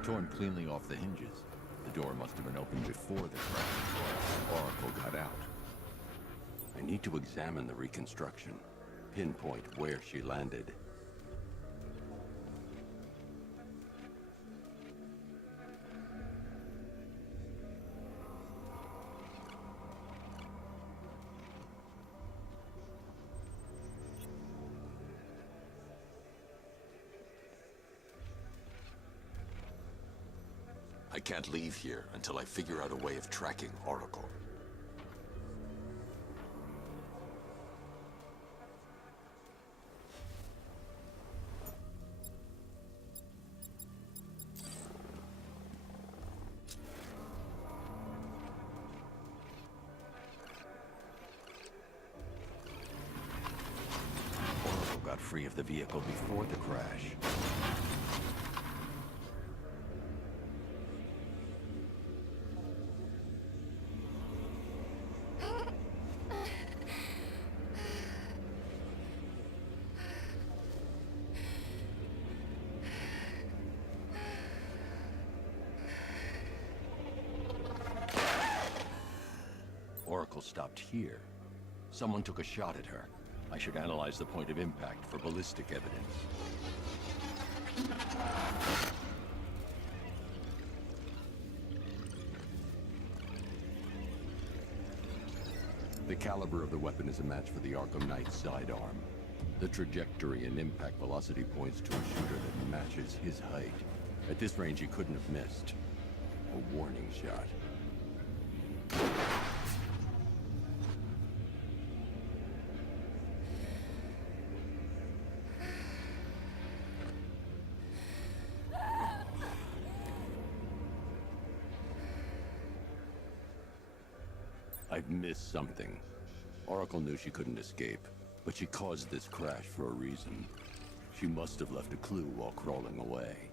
Torn cleanly off the hinges. The door must have been opened before the crash. Oracle got out. I need to examine the reconstruction, pinpoint where she landed. I can't leave here until I figure out a way of tracking Oracle. Oracle got free of the vehicle before the crash. Oracle stopped here. Someone took a shot at her. I should analyze the point of impact for ballistic evidence. The caliber of the weapon is a match for the Arkham Knight's sidearm. The trajectory and impact velocity points to a shooter that matches his height. At this range, he couldn't have missed. A warning shot. I've missed something. Oracle knew she couldn't escape, but she caused this crash for a reason. She must have left a clue while crawling away.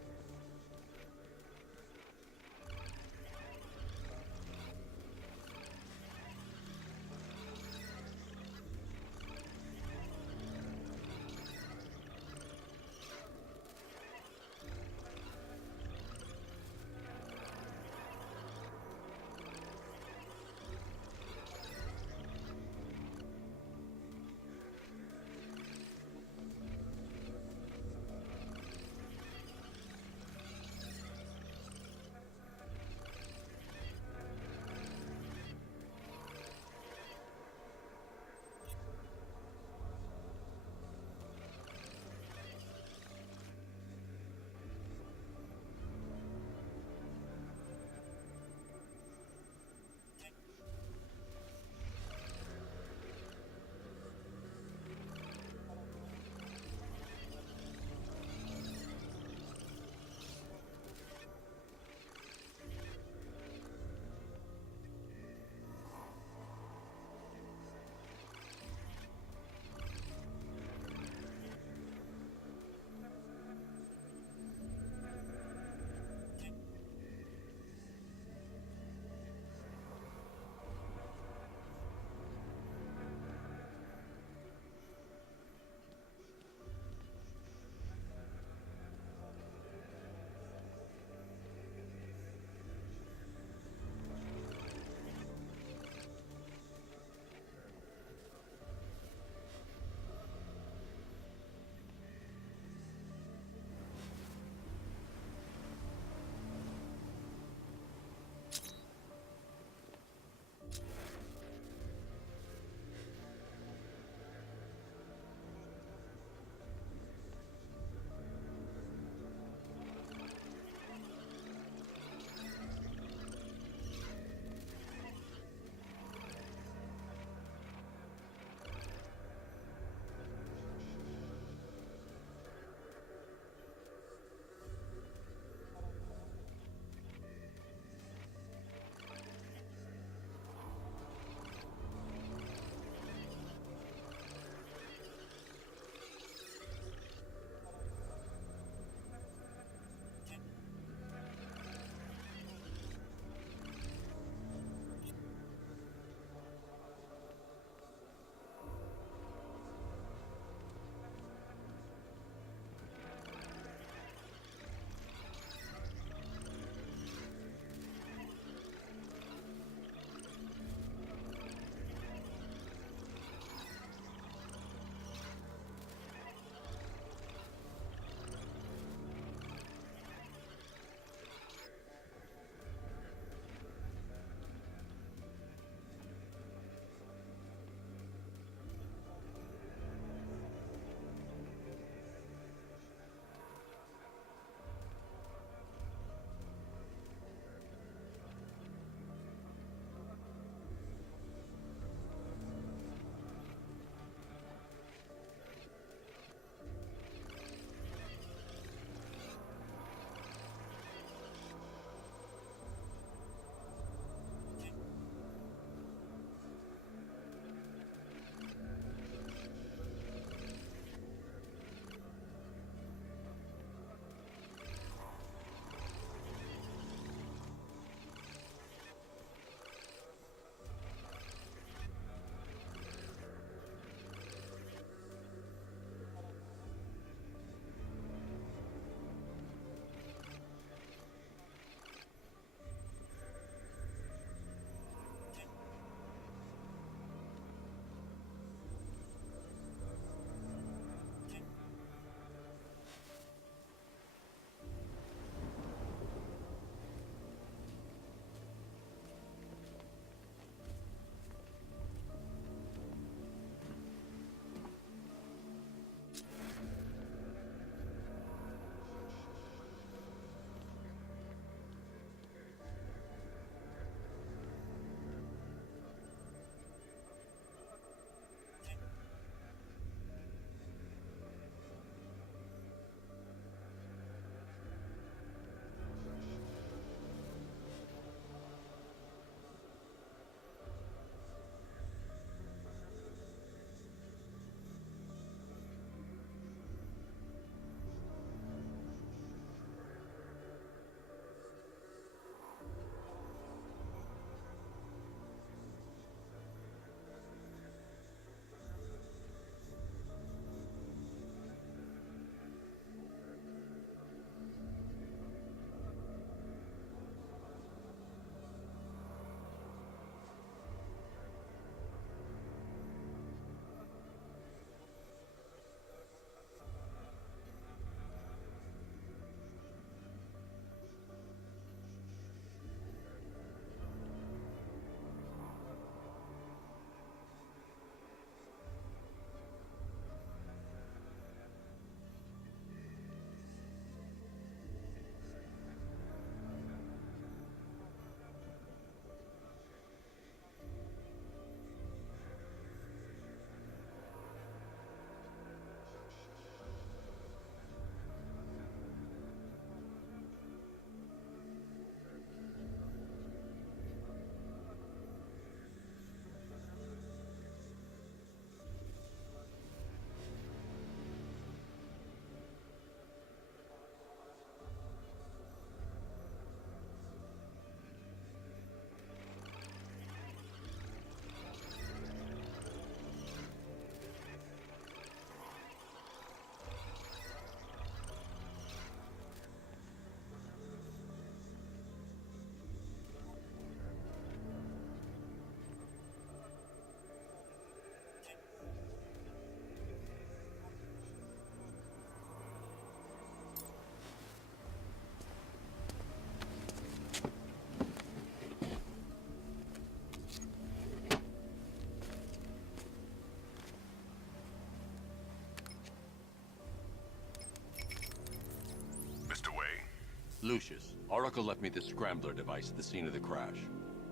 Lucius, Oracle left me the Scrambler device at the scene of the crash.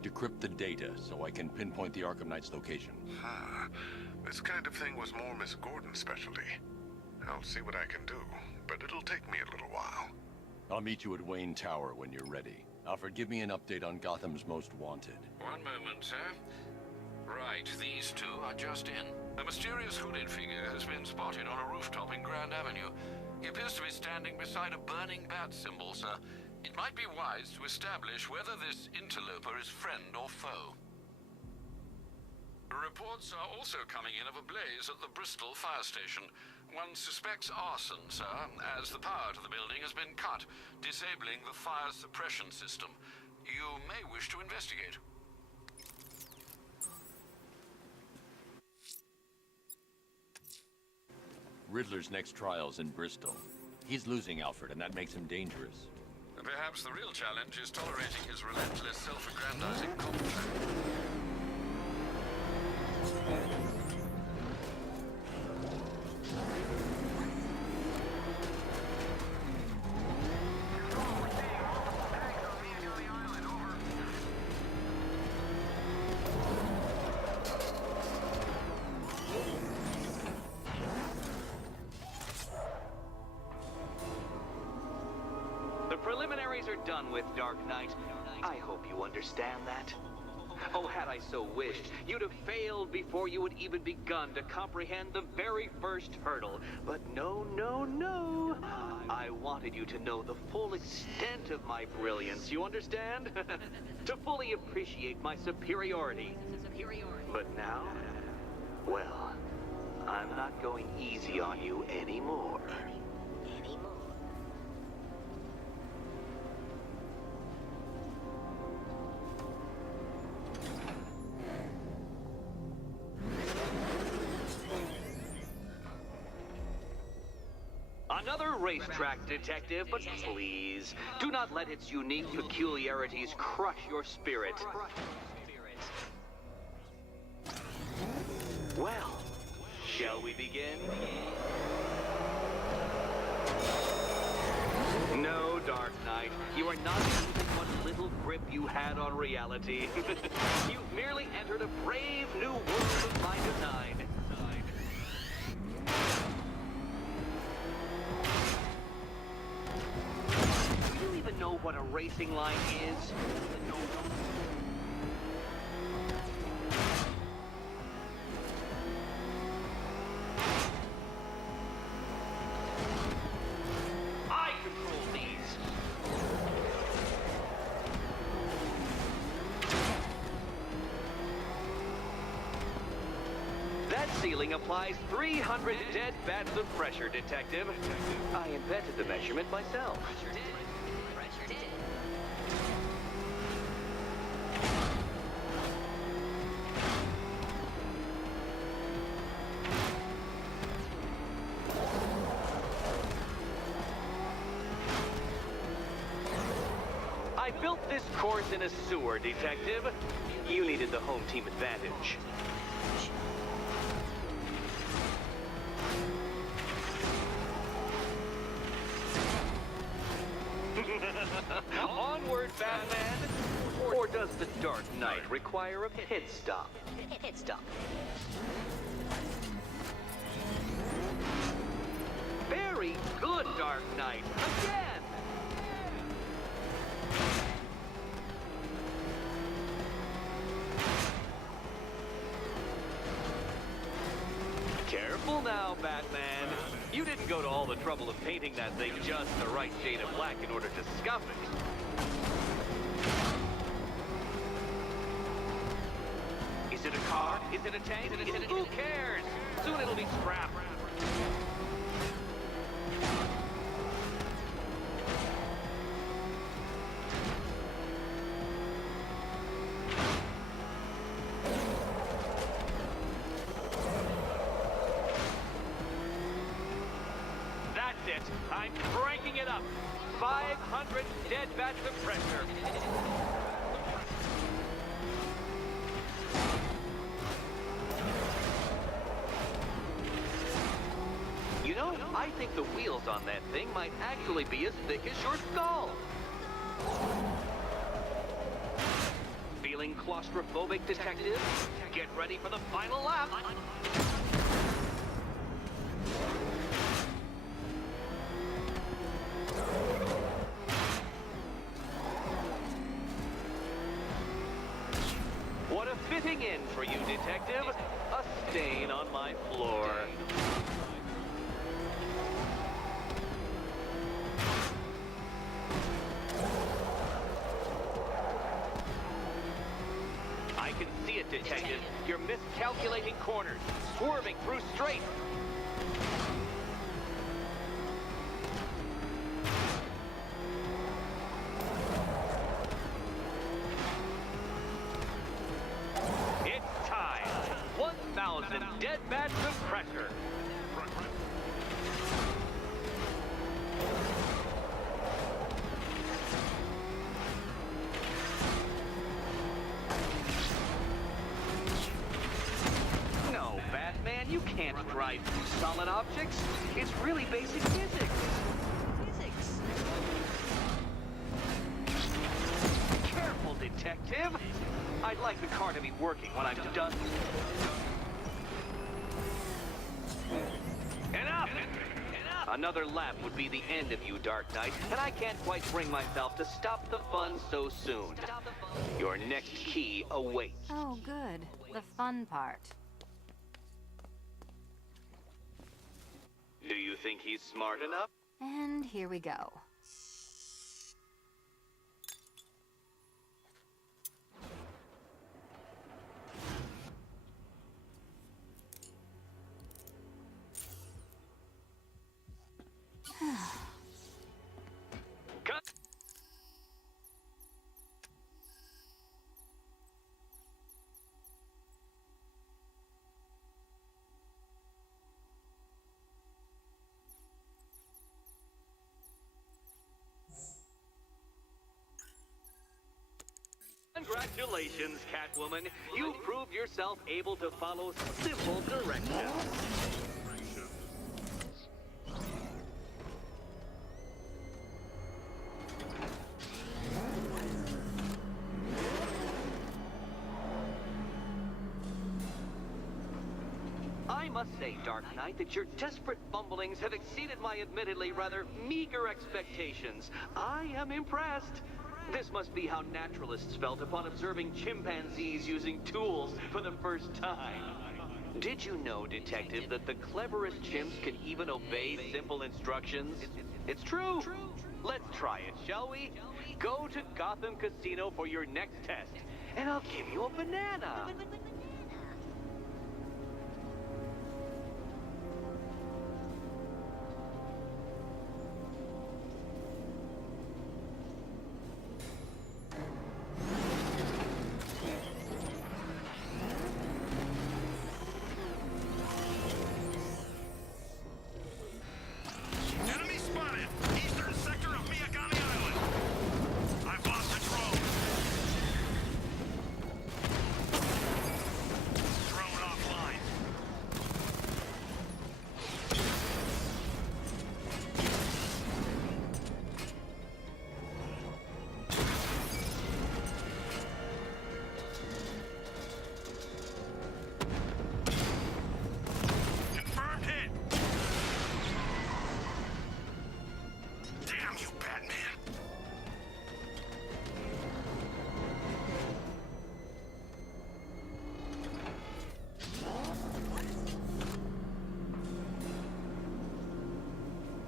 Decrypt the data so I can pinpoint the Arkham Knight's location. This kind of thing was more Miss Gordon's specialty. I'll see what I can do, but it'll take me a little while. I'll meet you at Wayne Tower when you're ready. Alfred, give me an update on Gotham's Most Wanted. One moment, sir. Right, these two are just in. A mysterious hooded figure has been spotted on a rooftop in Grand Avenue. He appears to be standing beside a burning bat symbol, sir. It might be wise to establish whether this interloper is friend or foe. Reports are also coming in of a blaze at the Bristol fire station. One suspects arson, sir, as the power to the building has been cut, disabling the fire suppression system. You may wish to investigate. Riddler's next trial's in Bristol. He's losing Alfred, and that makes him dangerous. Perhaps the real challenge is tolerating his relentless, self-aggrandizing commentary. The preliminaries are done with, Dark Knight. I hope you understand that. Oh, had I so wished, you'd have failed before you had even begun to comprehend the very first hurdle. But no, no, no. I wanted you to know the full extent of my brilliance, you understand? To fully appreciate my superiority. But now, well, I'm not going easy on you anymore. Another racetrack detective, but please, do not let its unique peculiarities crush your spirit. Well, shall we begin? No, Dark Knight, you are not even what little grip you had on reality. You've merely entered a brave new world of my design. Know what a racing line is? I control these. That ceiling applies 300 dead bats of pressure, Detective. I invented the measurement myself. I built this course in a sewer, Detective. You needed the home team advantage. Onward, Batman! Or does the Dark Knight require a pit stop? Pit stop. Very good, Dark Knight. Again! Careful now, Batman. You didn't go to all the trouble of painting that thing just the right shade of black in order to scuff it. Is it a car? Is it a tank? Who cares? Soon it'll be scrap. I'm cranking it up. 500 dead bats of pressure. You know, I think the wheels on that thing might actually be as thick as your skull. feeling claustrophobic, detective? Get ready for the final lap. What a fitting end for you, detective. A stain on my floor. I can see it, detective. You're miscalculating corners, swerving through straights. It's time. 1,000 dead bats of pressure. No, Batman, you can't drive through solid objects. It's really basic physics. Careful, detective. I'd like the car to be working when I'm done. Enough! Another lap would be the end of you, Dark Knight, and I can't quite bring myself to stop the fun so soon. Your next key awaits. Oh, good. The fun part. Do you think he's smart enough? And here we go. Cut! Congratulations, Catwoman. You proved yourself able to follow simple directions. I must say, Dark Knight, that your desperate fumblings have exceeded my admittedly rather meager expectations. I am impressed. This must be how naturalists felt upon observing chimpanzees using tools for the first time. Did you know, Detective, that the cleverest chimps can even obey simple instructions? It's true. Let's try it, shall we? Go to Gotham Casino for your next test, and I'll give you a banana. Enemy spotted! Eastern sector of Miyagani Island! I've lost control! Drone offline. Confirmed hit! Damn you, Batman!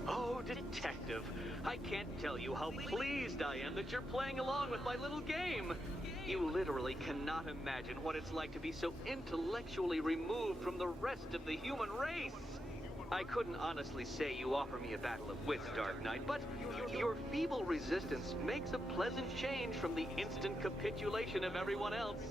Oh, Detective, I can't tell you how pleased I am that you're playing along with my little game. You literally cannot imagine what it's like to be so intellectually removed from the rest of the human race. I couldn't honestly say you offer me a battle of wits, Dark Knight, but your feeble resistance makes a pleasant change from the instant capitulation of everyone else.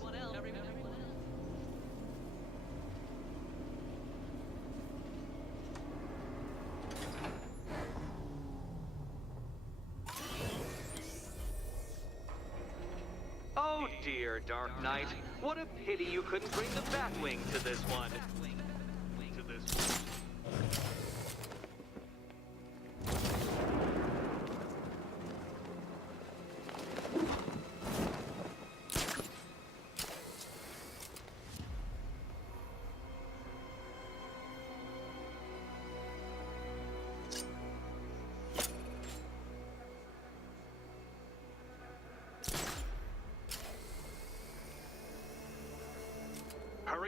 Oh dear, Dark Knight. What a pity you couldn't bring the Batwing to this one.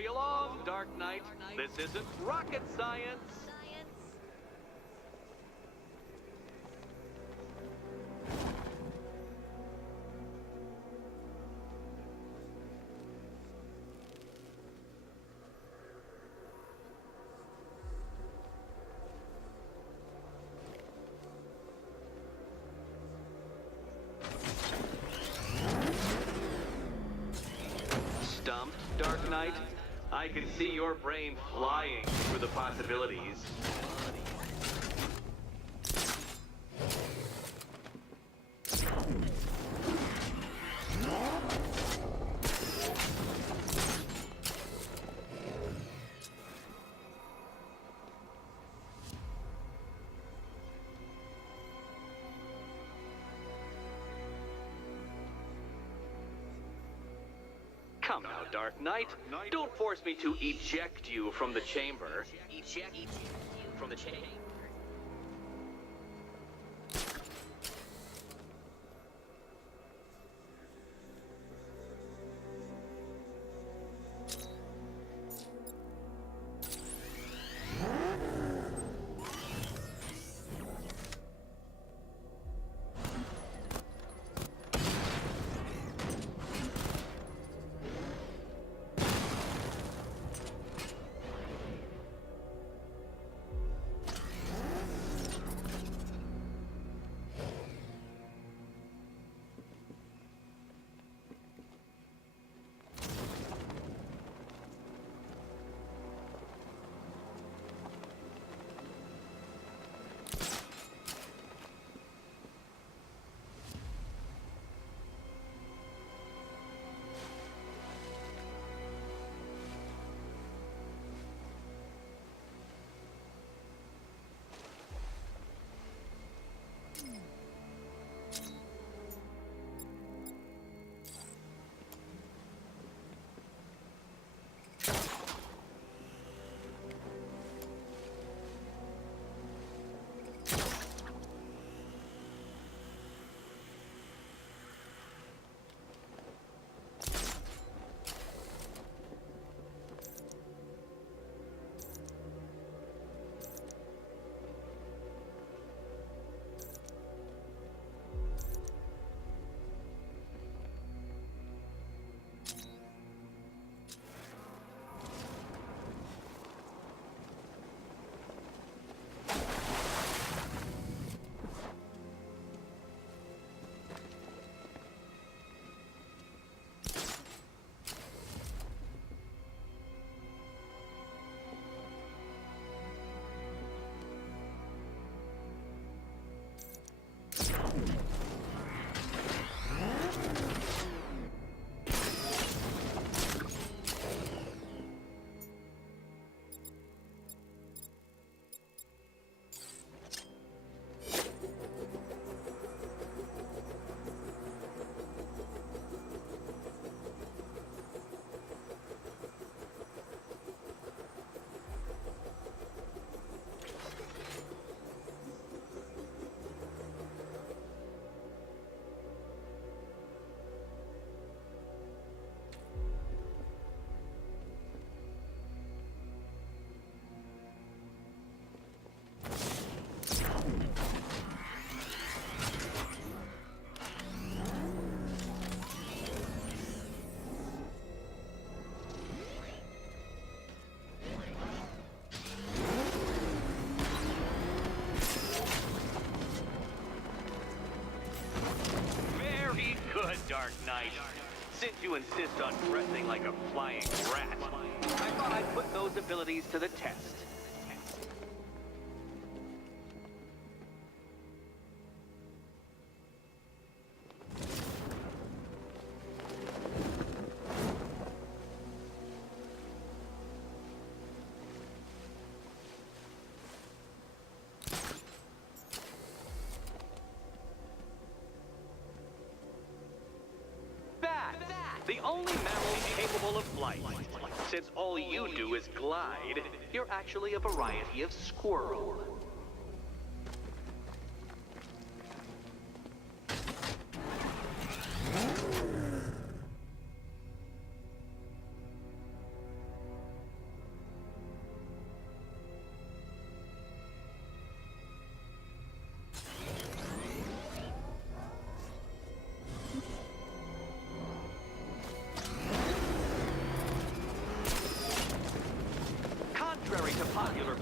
Hurry along, Dark Knight. This isn't rocket science. Stumped, Dark Knight? I can see your brain flying through the possibilities. Come now, Dark Knight. Don't force me to eject you from the chamber. Eject you from the chamber? Dark Knight. Since you insist on dressing like a flying rat, I thought I'd put those abilities to the test. The only mammal capable of flight. Since all you do is glide, you're actually a variety of squirrel.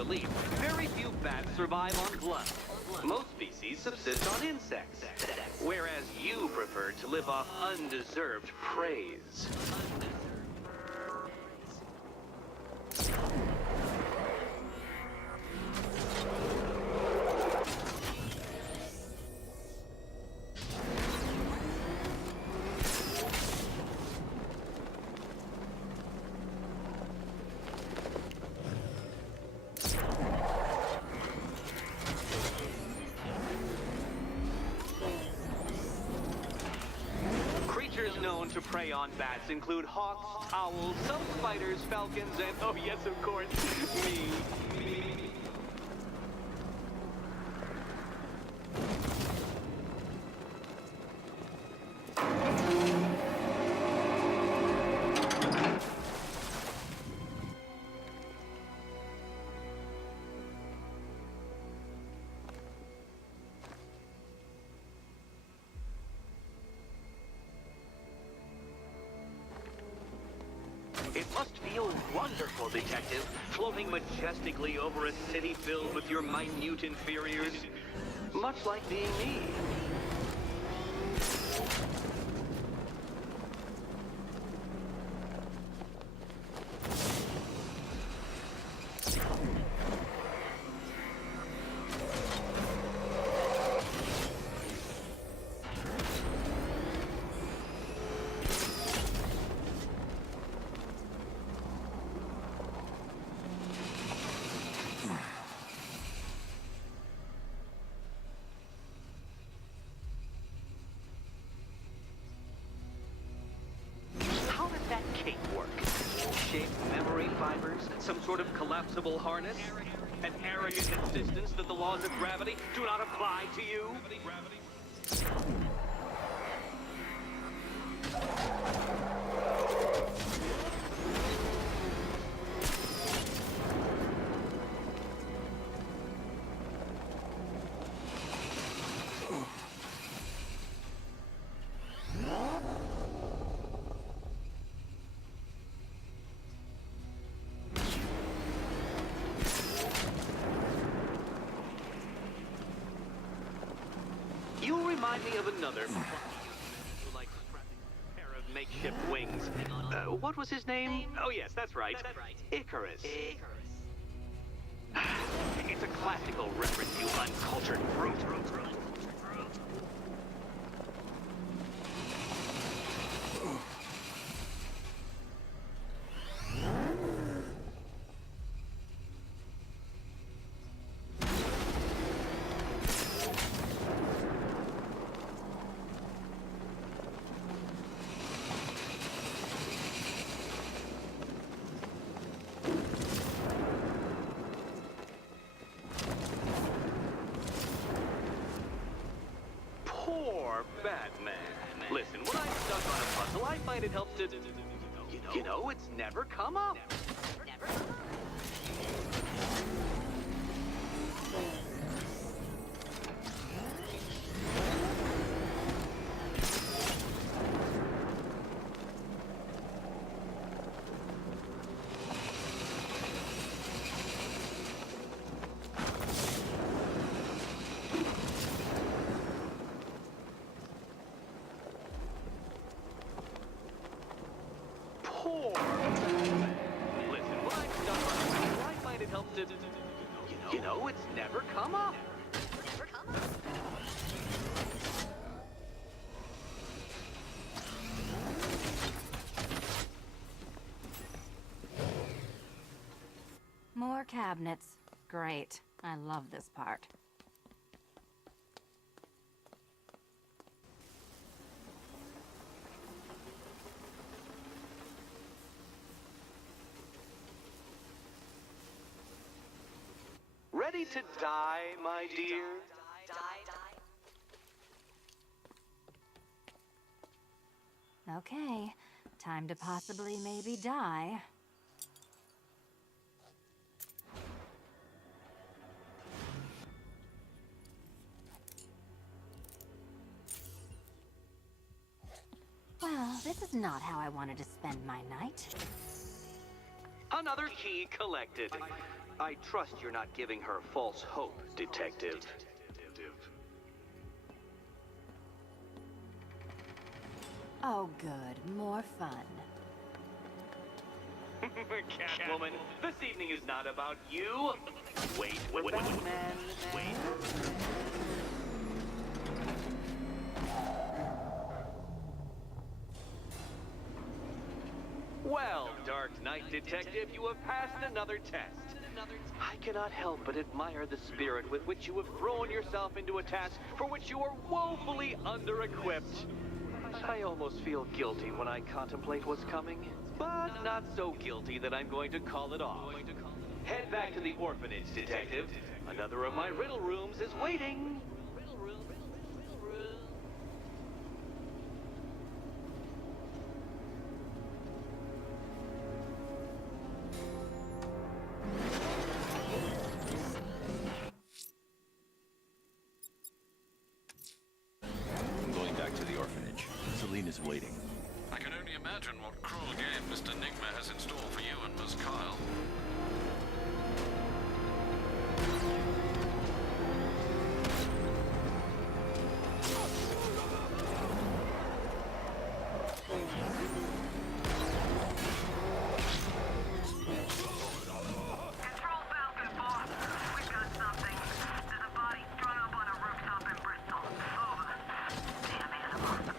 belief, very few bats survive on blood. Most species subsist on insects, whereas you prefer to live off undeserved praise. Creatures known to prey on bats include hawks, owls, some spiders, falcons, and, oh yes, of course, me. It must feel wonderful, Detective, floating majestically over a city filled with your minute inferiors. Much like being me. Some sort of collapsible harness? An arrogant insistence that the laws of gravity do not apply to you? You remind me of another who likes a pair of makeshift wings. What was his name? Oh yes, that's right. Icarus. It's a classical reference, you uncultured brute. Batman. Listen, when I'm stuck on a puzzle, I find it helps to... You know, it's never come up. Never. Listen, when I'm stuck on a puzzle, I find it helps to... You know, it's never come up. More cabinets. Great. I love this part. Ready to die, my dear? Okay. Time to possibly maybe die. Well, this is not how I wanted to spend my night. Another key collected. I trust you're not giving her false hope, Detective. Oh, good. More fun. Catwoman, this evening is not about you. Wait. Batman, wait. Well, Dark Knight Detective, you have passed another test. I cannot help but admire the spirit with which you have thrown yourself into a task for which you are woefully under-equipped. I almost feel guilty when I contemplate what's coming, but not so guilty that I'm going to call it off. Head back to the orphanage, Detective. Another of my riddle rooms is waiting. I'm going back to the orphanage. Celine is waiting. I can only imagine what cruel game Mr. Nigma has in store for you and Miss Kyle. Control Falcon, boss. We've got something. There's a body strung up on a rooftop in Bristol. Over. Damn animal.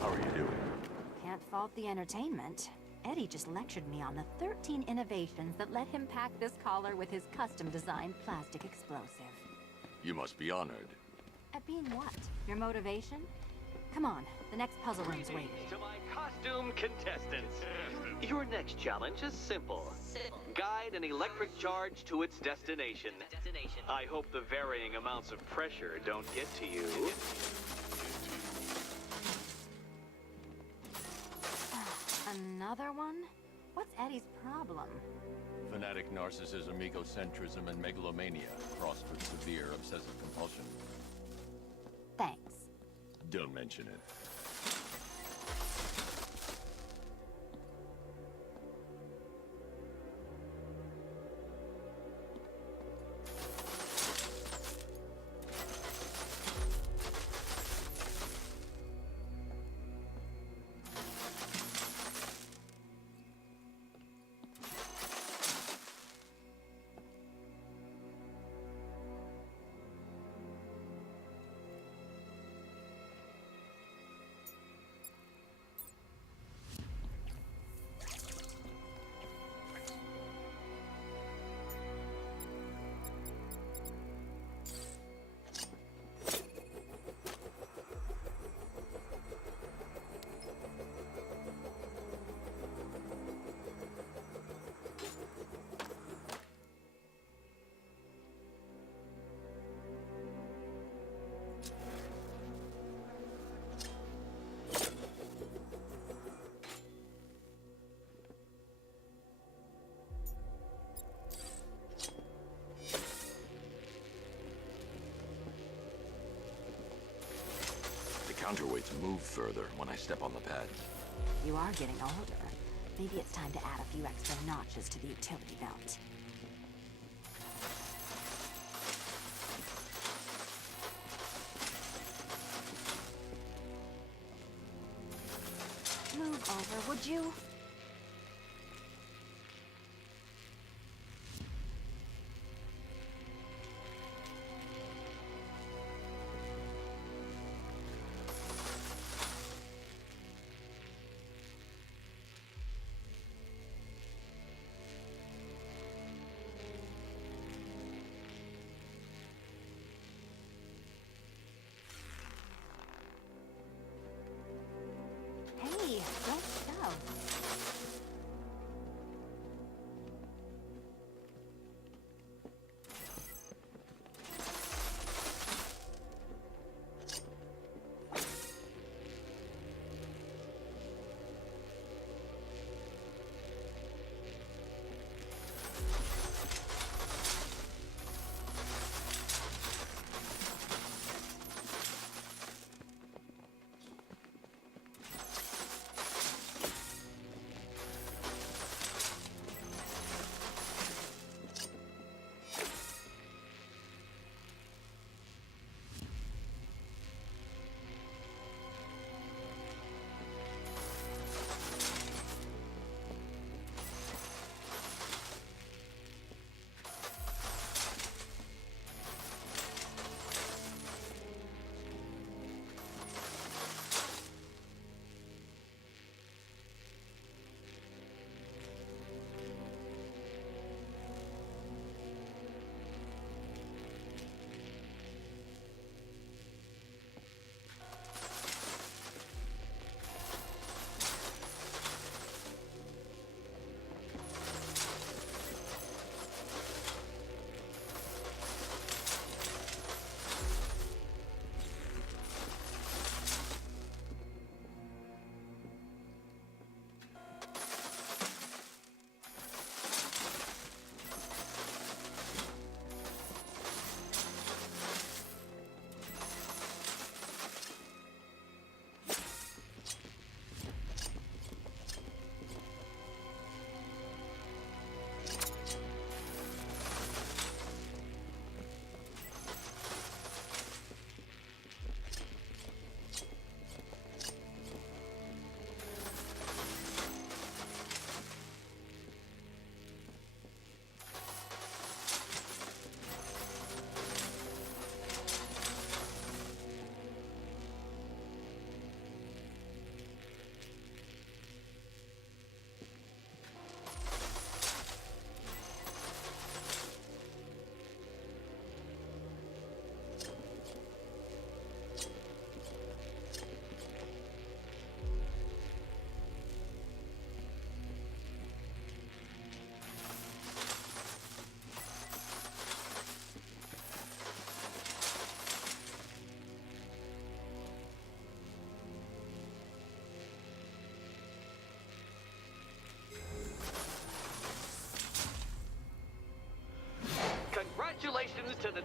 How are you doing? Can't fault the entertainment. Eddie just lectured me on the 13 innovations that let him pack this collar with his custom-designed plastic explosive. You must be honored. At being what? Your motivation? Come on, the next puzzle room's waiting. To my costume contestants. Your next challenge is simple. Guide an electric charge to its destination. I hope the varying amounts of pressure don't get to you. Another one? What's Eddie's problem? Fanatic narcissism, egocentrism, and megalomania, crossed with severe obsessive compulsion. Thanks. Don't mention it. Counterweights move further when I step on the pad. You are getting older. Maybe it's time to add a few extra notches to the utility belt. Move over, would you?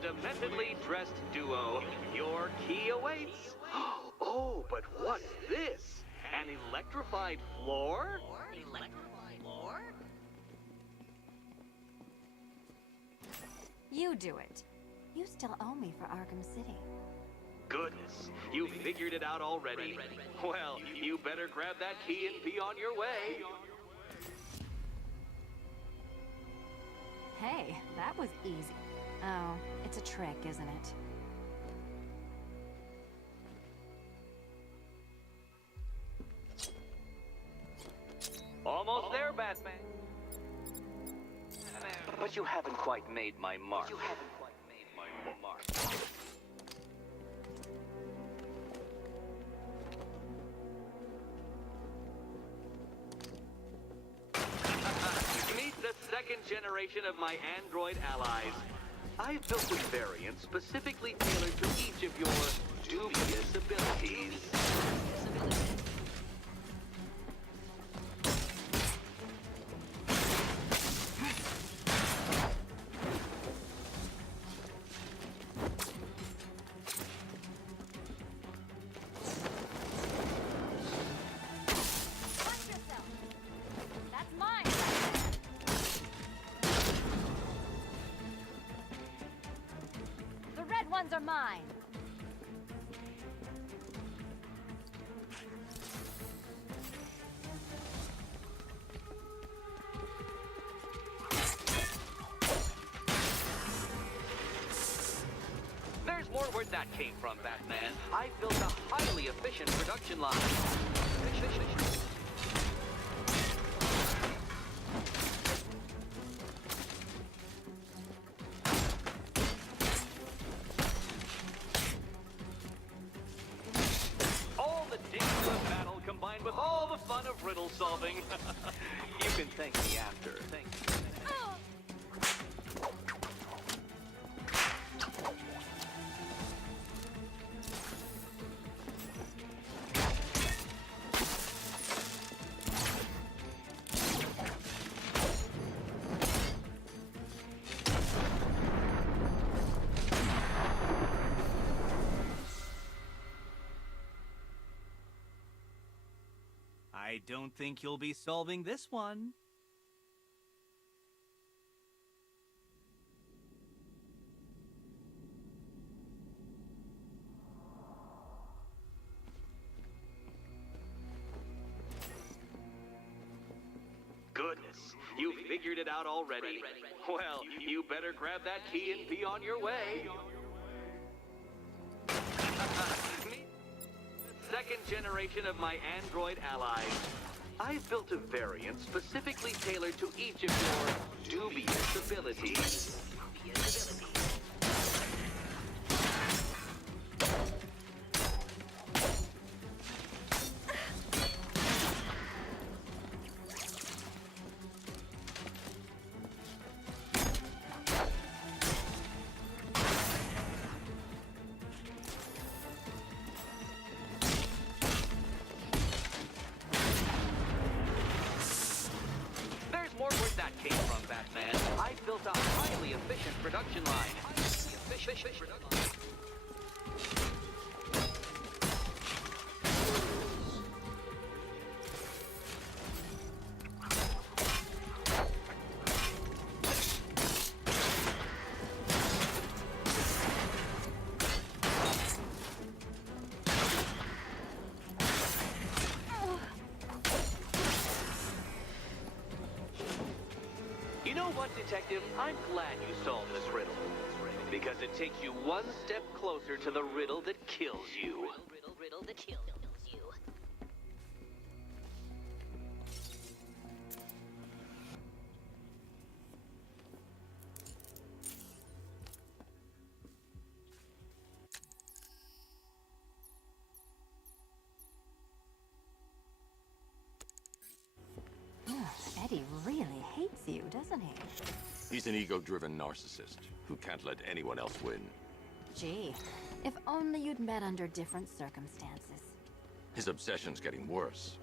dementedly dressed duo. Your key awaits. Oh, but what's this? An electrified floor? You do it. You still owe me for Arkham City. Goodness, you figured it out already. Well, you better grab that key and be on your way. Hey, that was easy. Oh, it's a trick, isn't it? Almost there, Batman. But you haven't quite made my mark. Meet the second generation of my android allies. I've built a variant specifically tailored to each of your dubious abilities. Watch yourself. That's mine. The red ones are mine. There's more where that came from, Batman. I built a highly efficient production line. All the danger of battle combined with all the fun of riddle solving. You can thank me after. Thank you. I don't think you'll be solving this one. Goodness, you figured it out already. Well, you better grab that key and be on your way. Second generation of my android allies. I've built a variant specifically tailored to each of your dubious abilities. More where that came from, Batman. I built a highly efficient production line. You know what, Detective? I'm glad you solved this riddle. Because it takes you one step closer to the riddle that kills you. Riddle that kills you. Eddie really hates you, doesn't he? He's an ego-driven narcissist who can't let anyone else win. Gee, if only you'd met under different circumstances. His obsession's getting worse.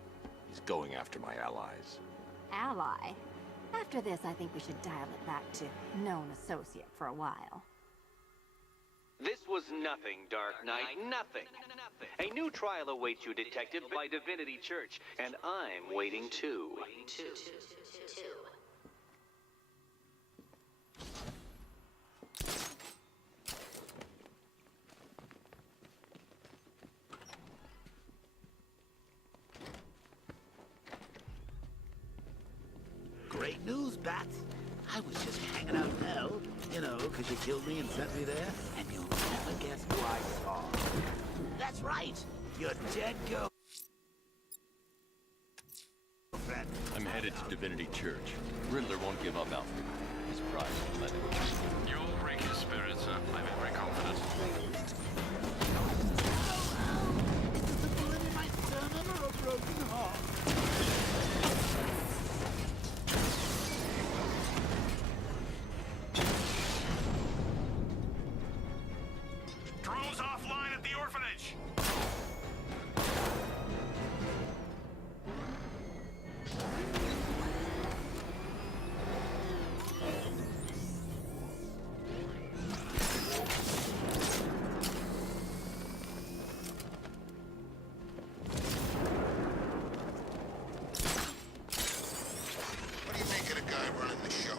He's going after my allies. Ally? After this, I think we should dial it back to known associate for a while. This was nothing, Dark Knight, nothing. A new trial awaits you, Detective, by Divinity Church, and I'm waiting too. Great news, Bats. I was just hanging out in hell, you know, because you killed me and sent me there, and you'll never guess who I saw. That's right, your dead girlfriend. I'm headed to Divinity Church. Riddler won't give up, Alfred. His pride won't let him. You'll break his spirit, sir. I'm very confident. Is this a bullet in my sternum or a broken heart? Drones offline at the orphanage. What do you make of the guy running the show?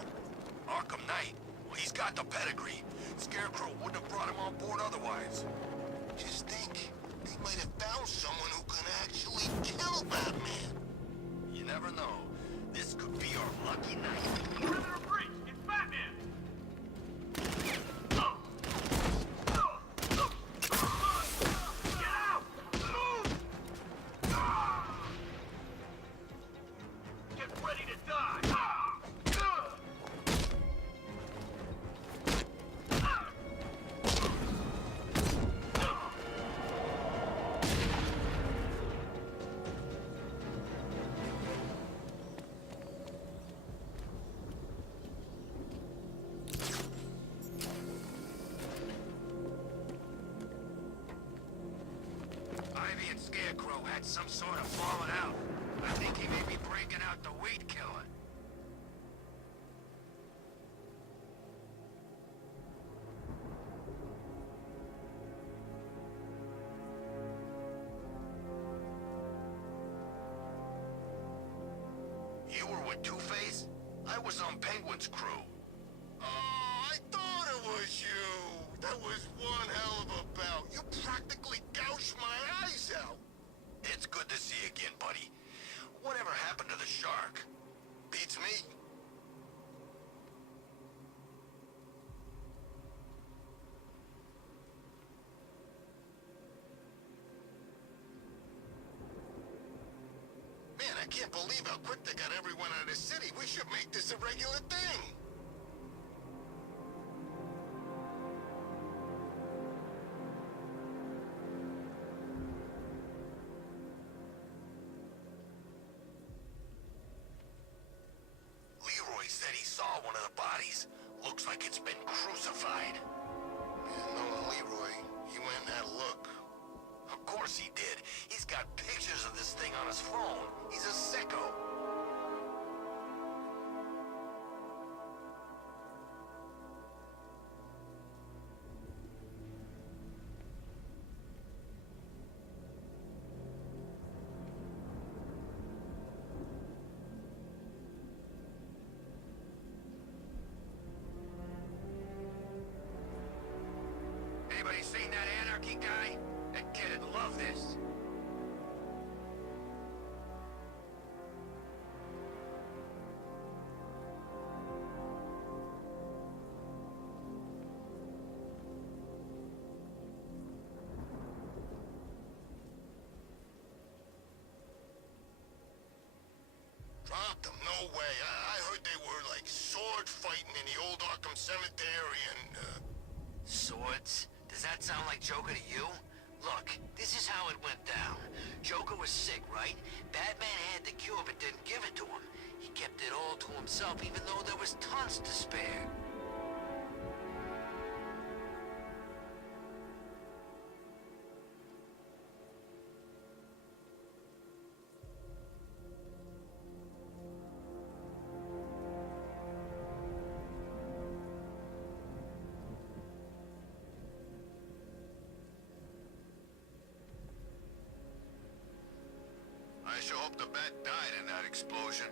Arkham Knight. Well, he's got the pedigree. Scarecrow wouldn't have brought him on board otherwise. Just think, they might have found someone who can actually kill Batman. You never know. This could be our lucky night. Perimeter breach. It's Batman. Get out! Move! Get ready to die! Ivy and Scarecrow had some sort of falling out. I think he may be breaking out the weed killer. You were with Two-Face? I was on Penguin's crew. Oh, I thought it was you. That was one hell of a bout. You practically gouged my eyes out. It's good to see you again, buddy. Whatever happened to the shark? Beats me. Man, I can't believe how quick they got everyone out of the city. We should make this a regular thing. Leroy said he saw one of the bodies. Looks like it's been crucified. Yeah, knowing Leroy, he went and had a look. Of course he did. He's got pictures of this thing on his phone. He's a sicko. Anybody seen that anarchy guy? That kid'd love this. Dropped them? No way. I heard they were like sword fighting in the old Arkham Cemetery and, Swords? Does that sound like Joker to you? Look, this is how it went down. Joker was sick, right? Batman had the cure but didn't give it to him. He kept it all to himself even though there was tons to spare. sure hope the bat died in that explosion.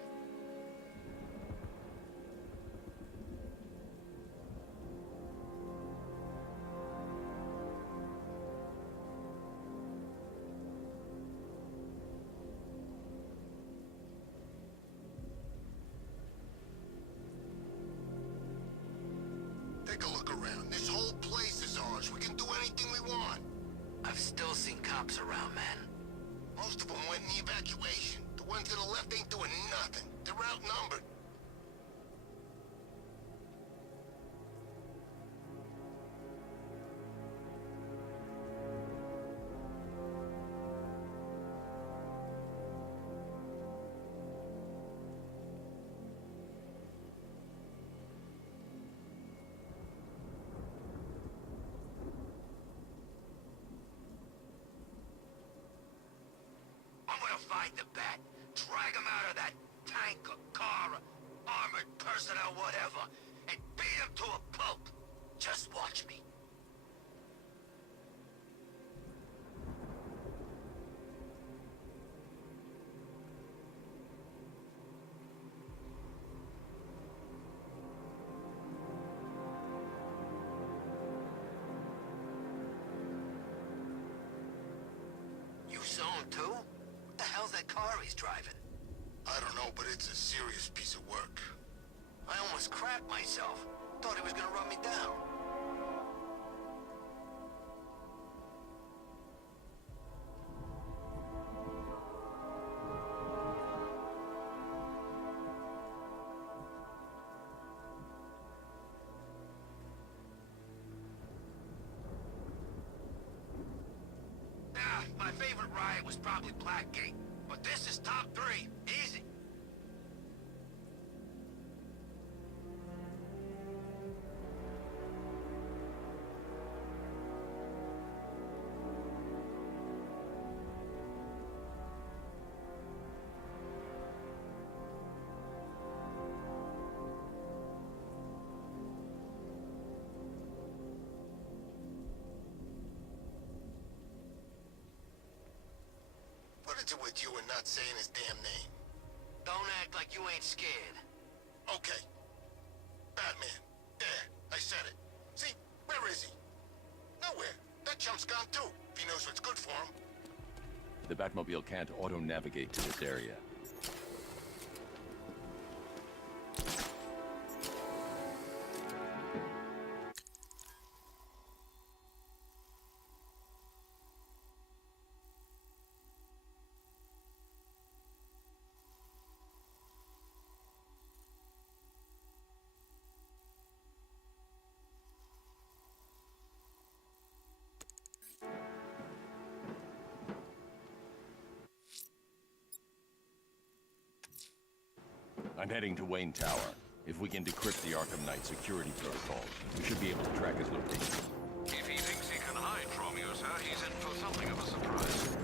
Take a look around. This whole place is ours. We can do anything we want. I've still seen cops around, man. Most of them went in the evacuation. The ones to the left ain't doing nothing. They're outnumbered. I'm gonna find the bat, drag him out of that tank or car or armored person or whatever, and beat him to a pulp. Just watch me. You saw him too? What the hell's that car he's driving? I don't know, but it's a serious piece of work. I almost crapped myself. Thought he was gonna run me down. My favorite riot was probably Blackgate, but this is top 3. Easy. What is it with you and not saying his damn name? Don't act like you ain't scared. Okay. Batman. There, I said it. See, where is he? Nowhere. That chump's gone too, if he knows what's good for him. The Batmobile can't auto-navigate to this area. I'm heading to Wayne Tower. If we can decrypt the Arkham Knight security protocols, we should be able to track his location. If he thinks he can hide from you, sir, he's in for something of a surprise.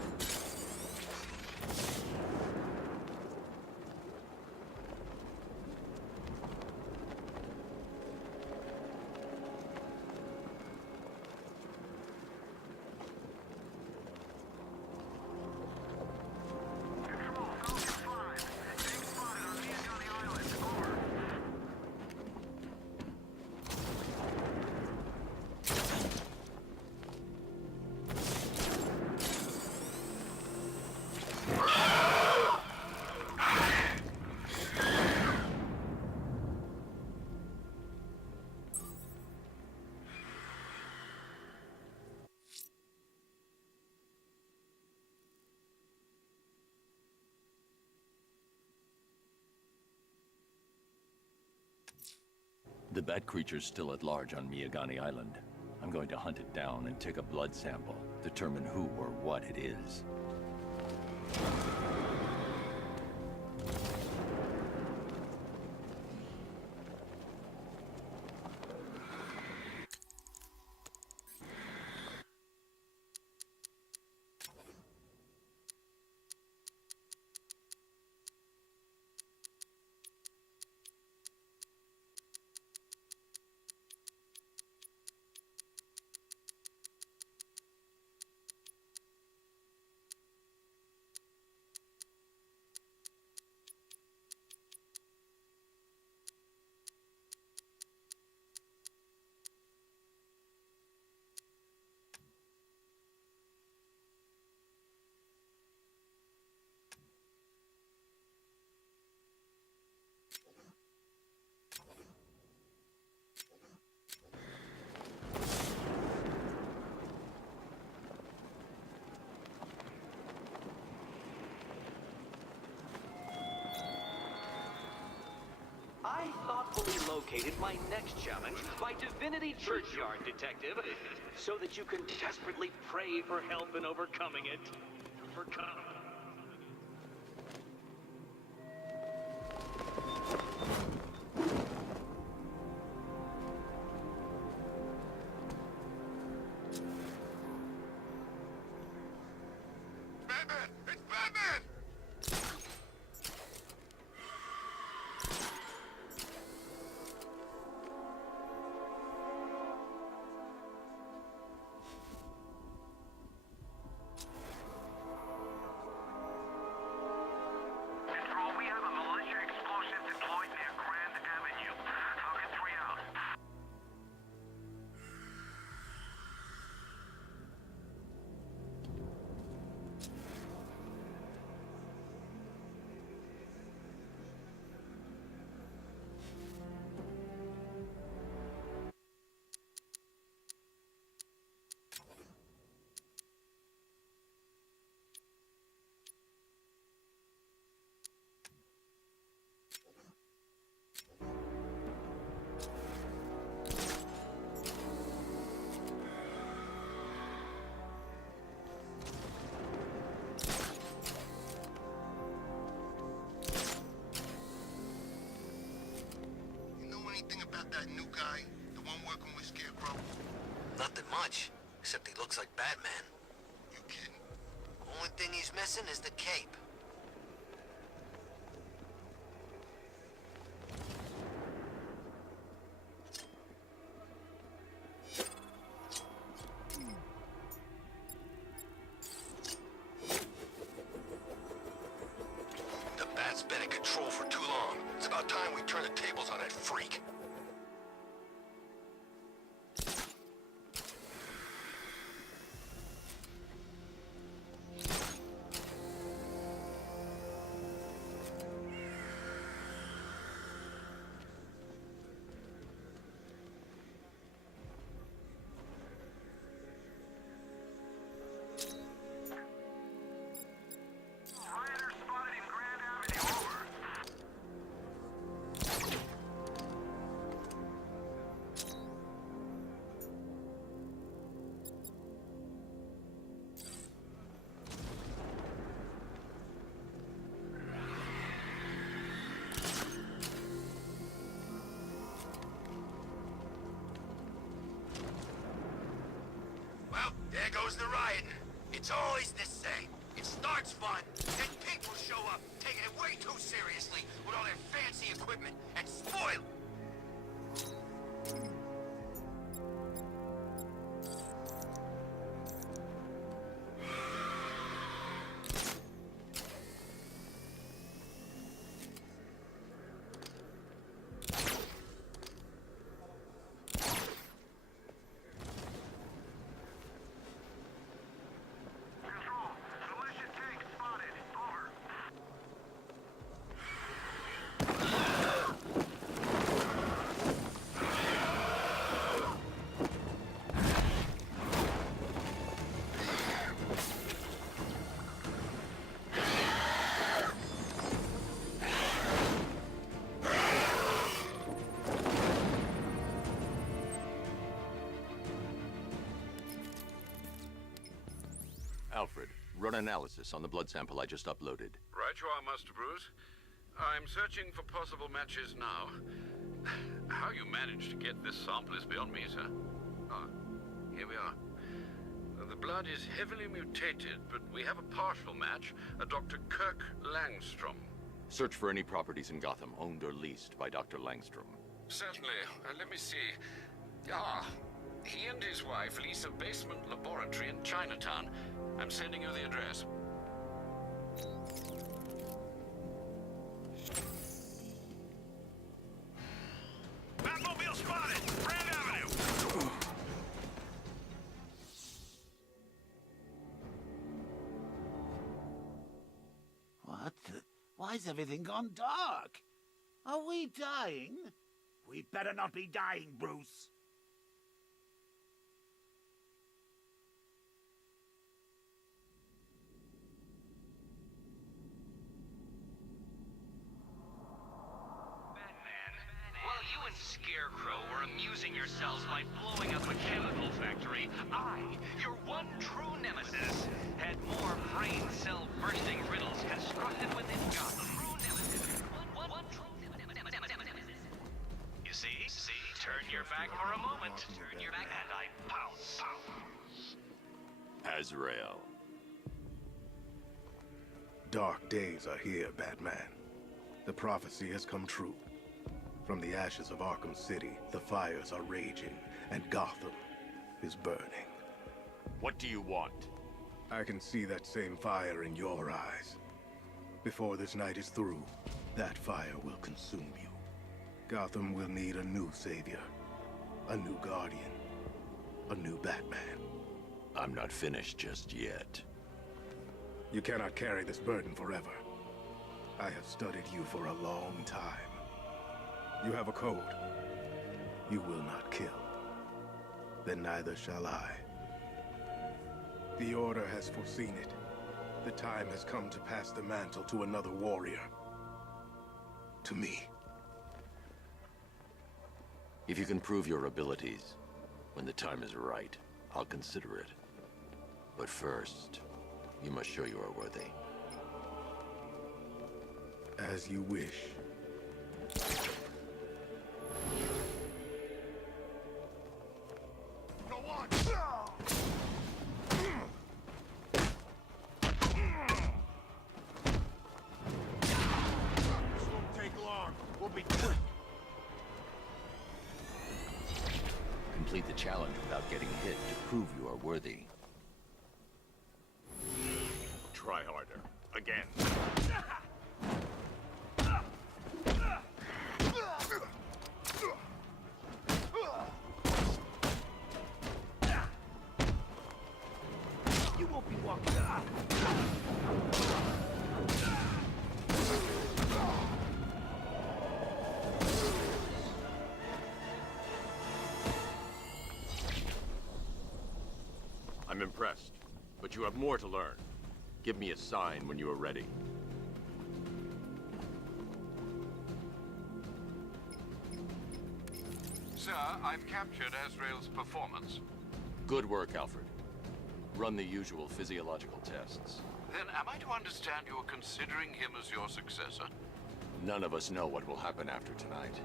The bat creature's still at large on Miyagani Island. I'm going to hunt it down and take a blood sample, determine who or what it is. located my next challenge by Divinity Churchyard Detective, so that you can desperately pray for help in overcoming it. Batman! It's Batman! Control, we have a militia explosive deployed near Grand Avenue. Falcon 3 out. You know anything about that new guy? The one working with Scarecrow? Nothing much, except he looks like Batman. You kidding? Only thing he's missing is the cape. The Bat's been in control for too long. It's about time we turn the tables on that freak. Rioters spotted in Grand Avenue, over. Well, there goes the rioting. It's always the same. It starts fun, then people show up, taking it way too seriously with all their fancy equipment, and spoil it. Control, militia tank spotted, over. Alfred, run analysis on the blood sample I just uploaded. Right you are, Master Bruce. I'm searching for possible matches now. How you managed to get this sample is beyond me, sir. Ah, here we are. The blood is heavily mutated, but we have a partial match, a Dr. Kirk Langstrom. Search for any properties in Gotham owned or leased by Dr. Langstrom. Certainly. Let me see. Ah, he and his wife lease a basement laboratory in Chinatown. I'm sending you the address. Batmobile spotted, Grand Avenue. What the? Why's everything gone dark? Are we dying? We better not be dying, Bruce. Well, you insist. amusing yourselves by blowing up a chemical factory, I, your one true nemesis, had more brain cell bursting riddles constructed within Gotham. One true nemesis. You see? Turn your back for a moment. Turn your back and I pounce. Azrael. Dark days are here, Batman. The prophecy has come true. From the ashes of Arkham City, the fires are raging, and Gotham is burning. What do you want? I can see that same fire in your eyes. Before this night is through, that fire will consume you. Gotham will need a new savior, a new guardian, a new Batman. I'm not finished just yet. You cannot carry this burden forever. I have studied you for a long time. You have a code. You will not kill. Then neither shall I. The Order has foreseen it. The time has come to pass the mantle to another warrior. To me. If you can prove your abilities, when the time is right, I'll consider it. But first, you must show you are worthy. As you wish. Go on! This won't take long. We'll be done. Complete the challenge without getting hit to prove you are worthy. Try harder. Again. You won't be walking. I'm impressed, but you have more to learn. Give me a sign when you are ready. Sir, I've captured Azrael's performance. Good work, Alfred. Run the usual physiological tests. Then am I to understand you're considering him as your successor? None of us know what will happen after tonight.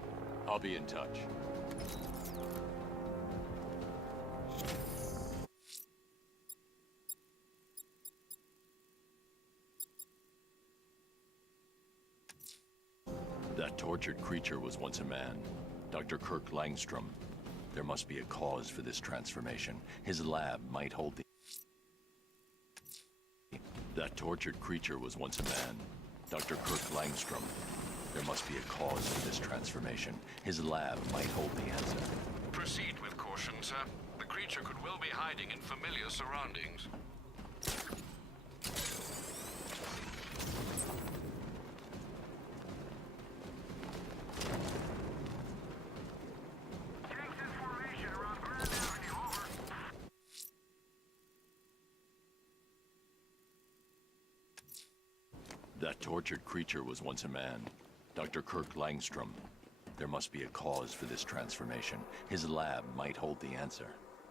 I'll be in touch. That tortured creature was once a man. Dr. Kirk Langstrom. There must be a cause for this transformation. His lab might hold the... That tortured creature was once a man. Dr. Kirk Langstrom. There must be a cause for this transformation. His lab might hold the answer. Proceed with caution, sir. The creature could well be hiding in familiar surroundings. That tortured creature was once a man. Dr. Kirk Langstrom. There must be a cause for this transformation. His lab might hold the answer.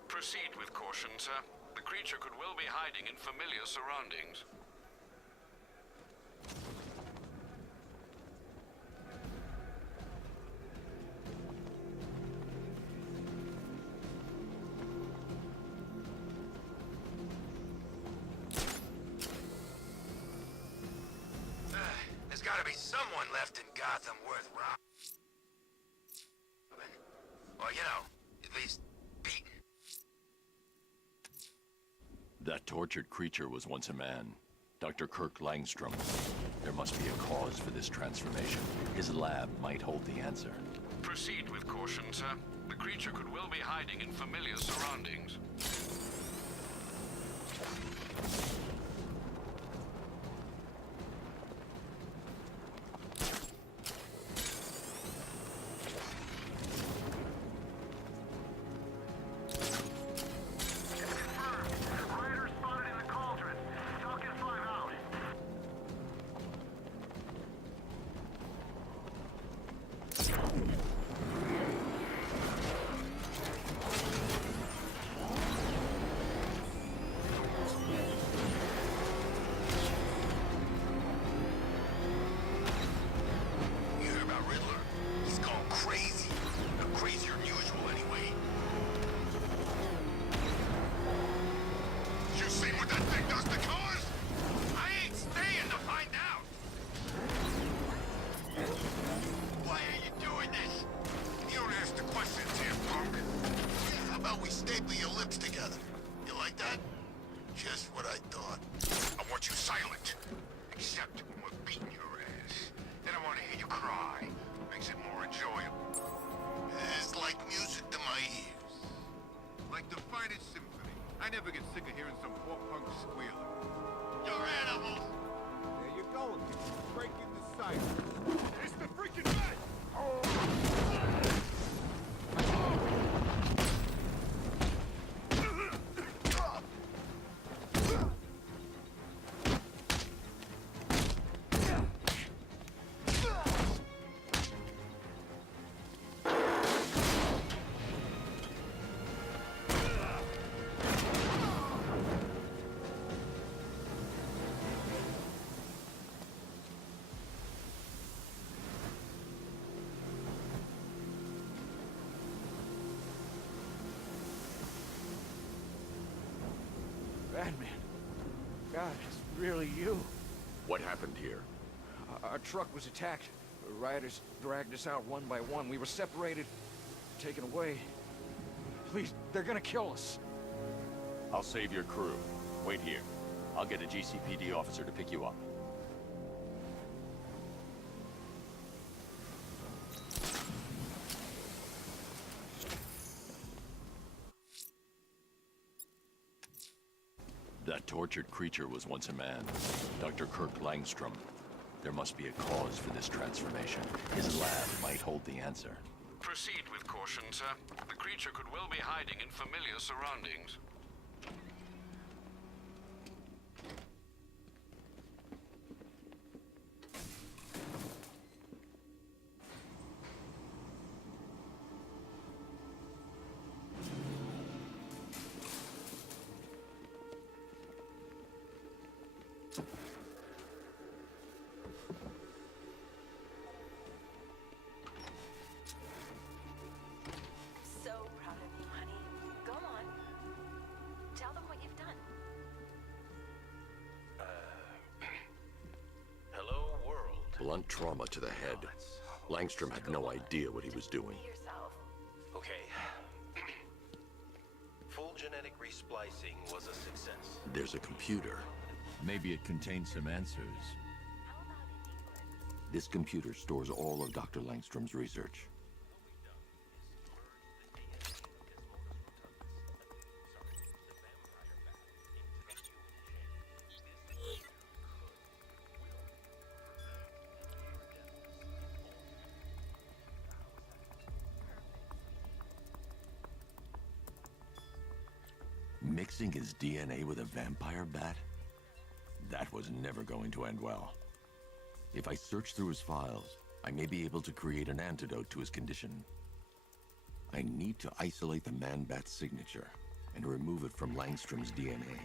Proceed with caution, sir. The creature could well be hiding in familiar surroundings. There's gotta be someone left in Gotham worth robbing. Or, you know, at least beaten. That tortured creature was once a man. Dr. Kirk Langstrom. There must be a cause for this transformation. His lab might hold the answer. Proceed with caution, sir. The creature could well be hiding in familiar surroundings. wiggle your lips together. You like that? Just what I thought. I want you silent. Except when we're beating your ass. Then I want to hear you cry. Makes it more enjoyable. It's like music to my ears. Like the finest symphony. I never get sick of hearing some poor punk squealing. You're animals! There you go again. Breaking the silence. It's the freaking man! Batman. God, it's really you. What happened here? Our truck was attacked. The rioters dragged us out one by one. We were separated, taken away. Please, they're gonna kill us. I'll save your crew. Wait here. I'll get a GCPD officer to pick you up. That tortured creature was once a man. Dr. Kirk Langstrom. There must be a cause for this transformation. His lab might hold the answer. Proceed with caution, sir. The creature could well be hiding in familiar surroundings. So proud of you, honey. Go on. Tell them what you've done. Hello, world. Blunt trauma to the head. Langstrom had no idea what he was doing. Okay. Full genetic resplicing was a success. There's a computer. Maybe it contains some answers. This computer stores all of Dr. Langstrom's research. Mixing his DNA with a vampire bat? That was never going to end well. If I search through his files, I may be able to create an antidote to his condition. I need to isolate the man-bat's signature and remove it from Langstrom's DNA.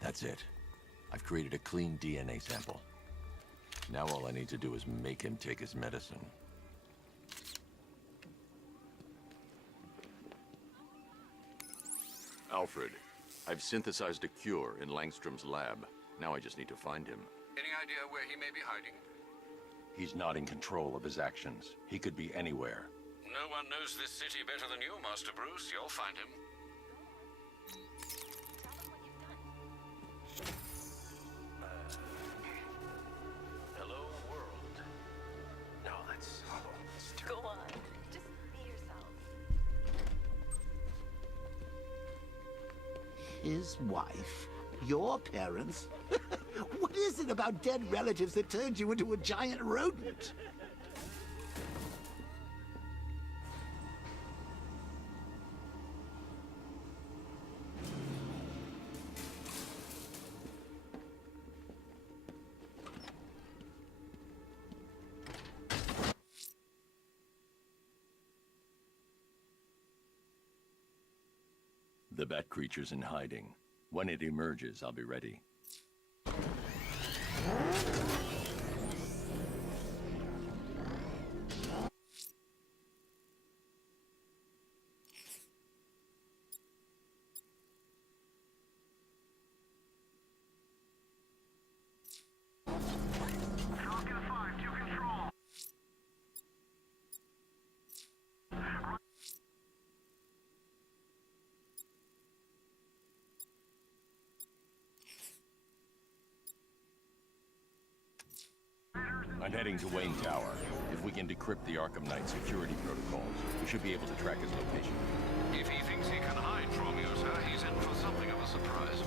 That's it. I've created a clean DNA sample. Now all I need to do is make him take his medicine. Alfred, I've synthesized a cure in Langstrom's lab. Now I just need to find him. Any idea where he may be hiding? He's not in control of his actions. He could be anywhere. No one knows this city better than you, Master Bruce. You'll find him. Hello, world. No, that's Go on. Just be yourself. His wife? Your parents? What is it about dead relatives that turned you into a giant rodent? The bat creature's in hiding. When it emerges, I'll be ready. I'm heading to Wayne Tower. If we can decrypt the Arkham Knight security protocols, we should be able to track his location. If he thinks he can hide from you, sir, he's in for something of a surprise.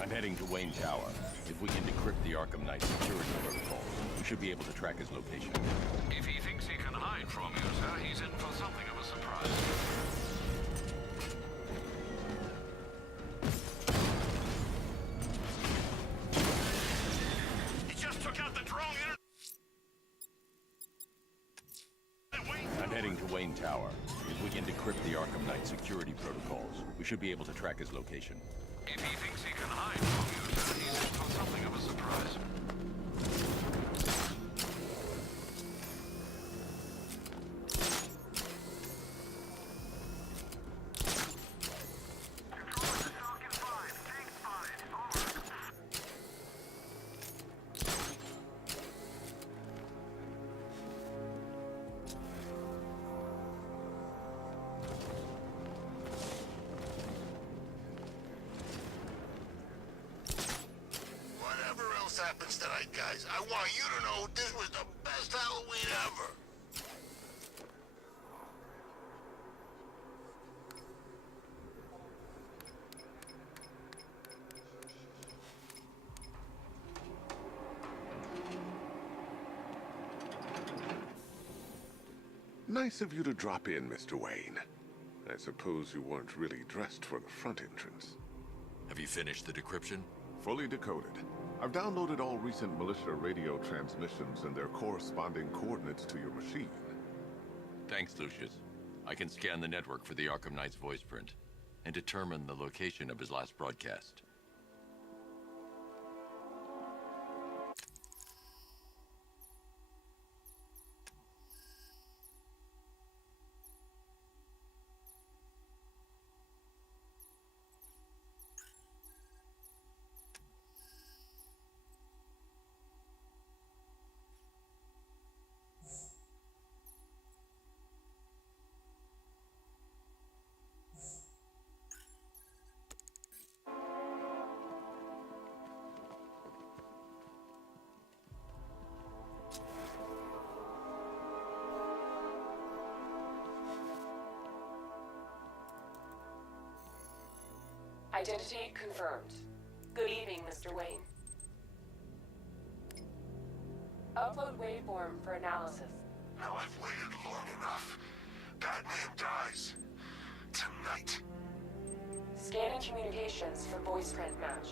I'm heading to Wayne Tower. If we can decrypt the Arkham Knight security protocols, we should be able to track his location. If he thinks he can hide from you, sir, he's in for something of a surprise. He just took out the drone. I'm heading to Wayne Tower. If we can decrypt the Arkham Knight security protocols, we should be able to track his location. If he thinks he can hide from you, sir, he's in for something of a surprise. Happens tonight, guys. I want you to know this was the best Halloween ever. Nice of you to drop in, Mr. Wayne. I suppose you weren't really dressed for the front entrance. Have you finished the decryption? Fully decoded. I've downloaded all recent militia radio transmissions and their corresponding coordinates to your machine. Thanks, Lucius. I can scan the network for the Arkham Knight's voice print and determine the location of his last broadcast. Identity confirmed. Good evening, Mr. Wayne. Upload waveform for analysis. Now I've waited long enough. Batman dies. Tonight. Scanning communications for voice print match.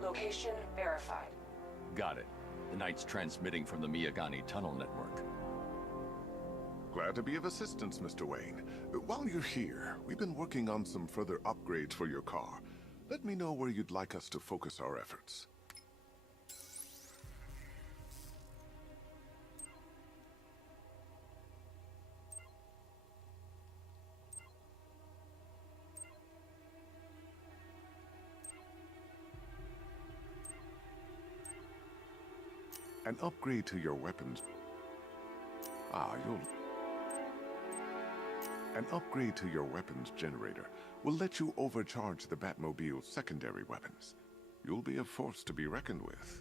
Location verified. Got it. The Knight's transmitting from the Miyagani tunnel network. Glad to be of assistance, Mr. Wayne. While you're here, we've been working on some further upgrades for your car. Let me know where you'd like us to focus our efforts. An upgrade to your weapons. An upgrade to your weapons generator will let you overcharge the Batmobile's secondary weapons. You'll be a force to be reckoned with.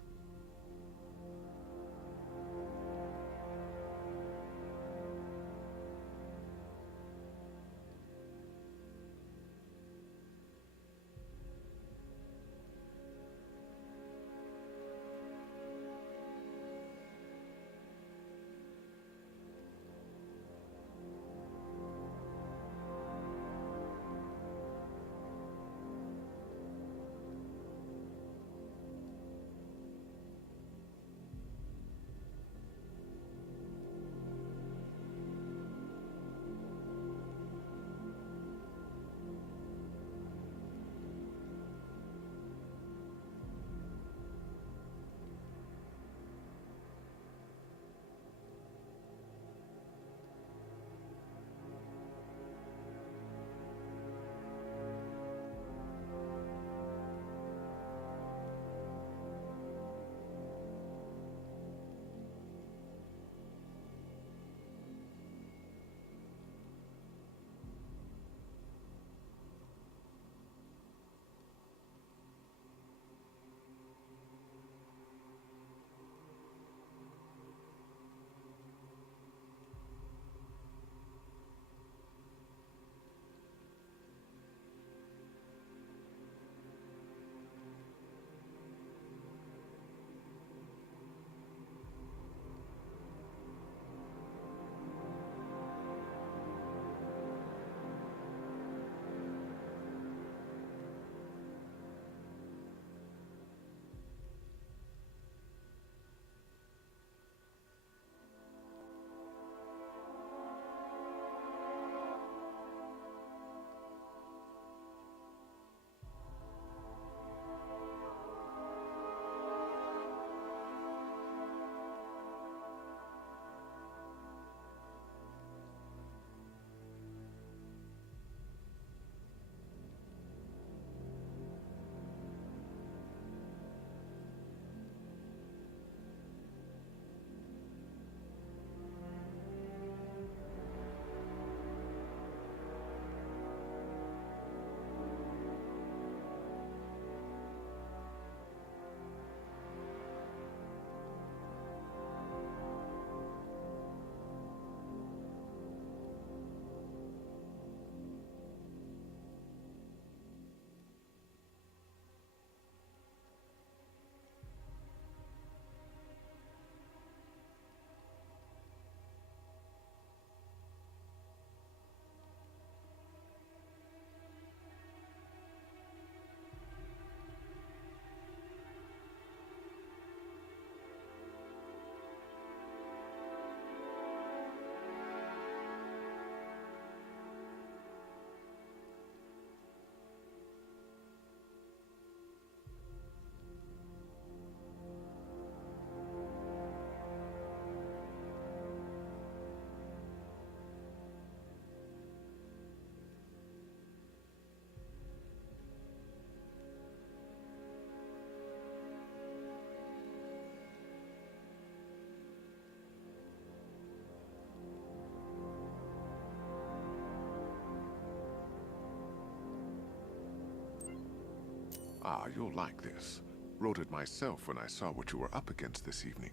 Ah, you'll like this. Wrote it myself when I saw what you were up against this evening.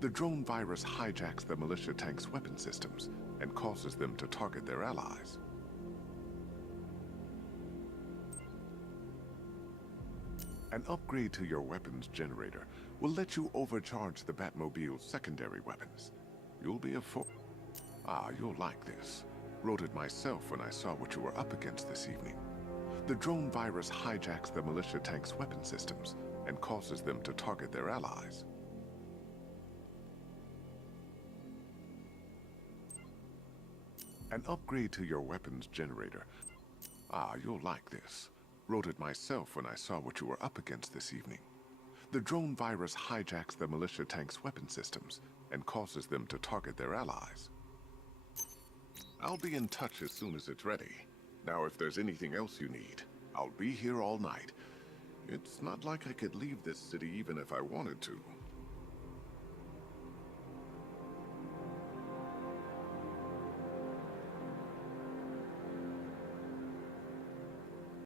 The drone virus hijacks the militia tank's weapon systems and causes them to target their allies. An upgrade to your weapons generator will let you overcharge the Batmobile's secondary weapons. You'll be a you'll like this. Wrote it myself when I saw what you were up against this evening. The drone virus hijacks the militia tank's weapon systems and causes them to target their allies. An upgrade to your weapons generator. You'll like this. Wrote it myself when I saw what you were up against this evening. The drone virus hijacks the militia tank's weapon systems and causes them to target their allies. I'll be in touch as soon as it's ready. Now, if there's anything else you need, I'll be here all night. It's not like I could leave this city even if I wanted to.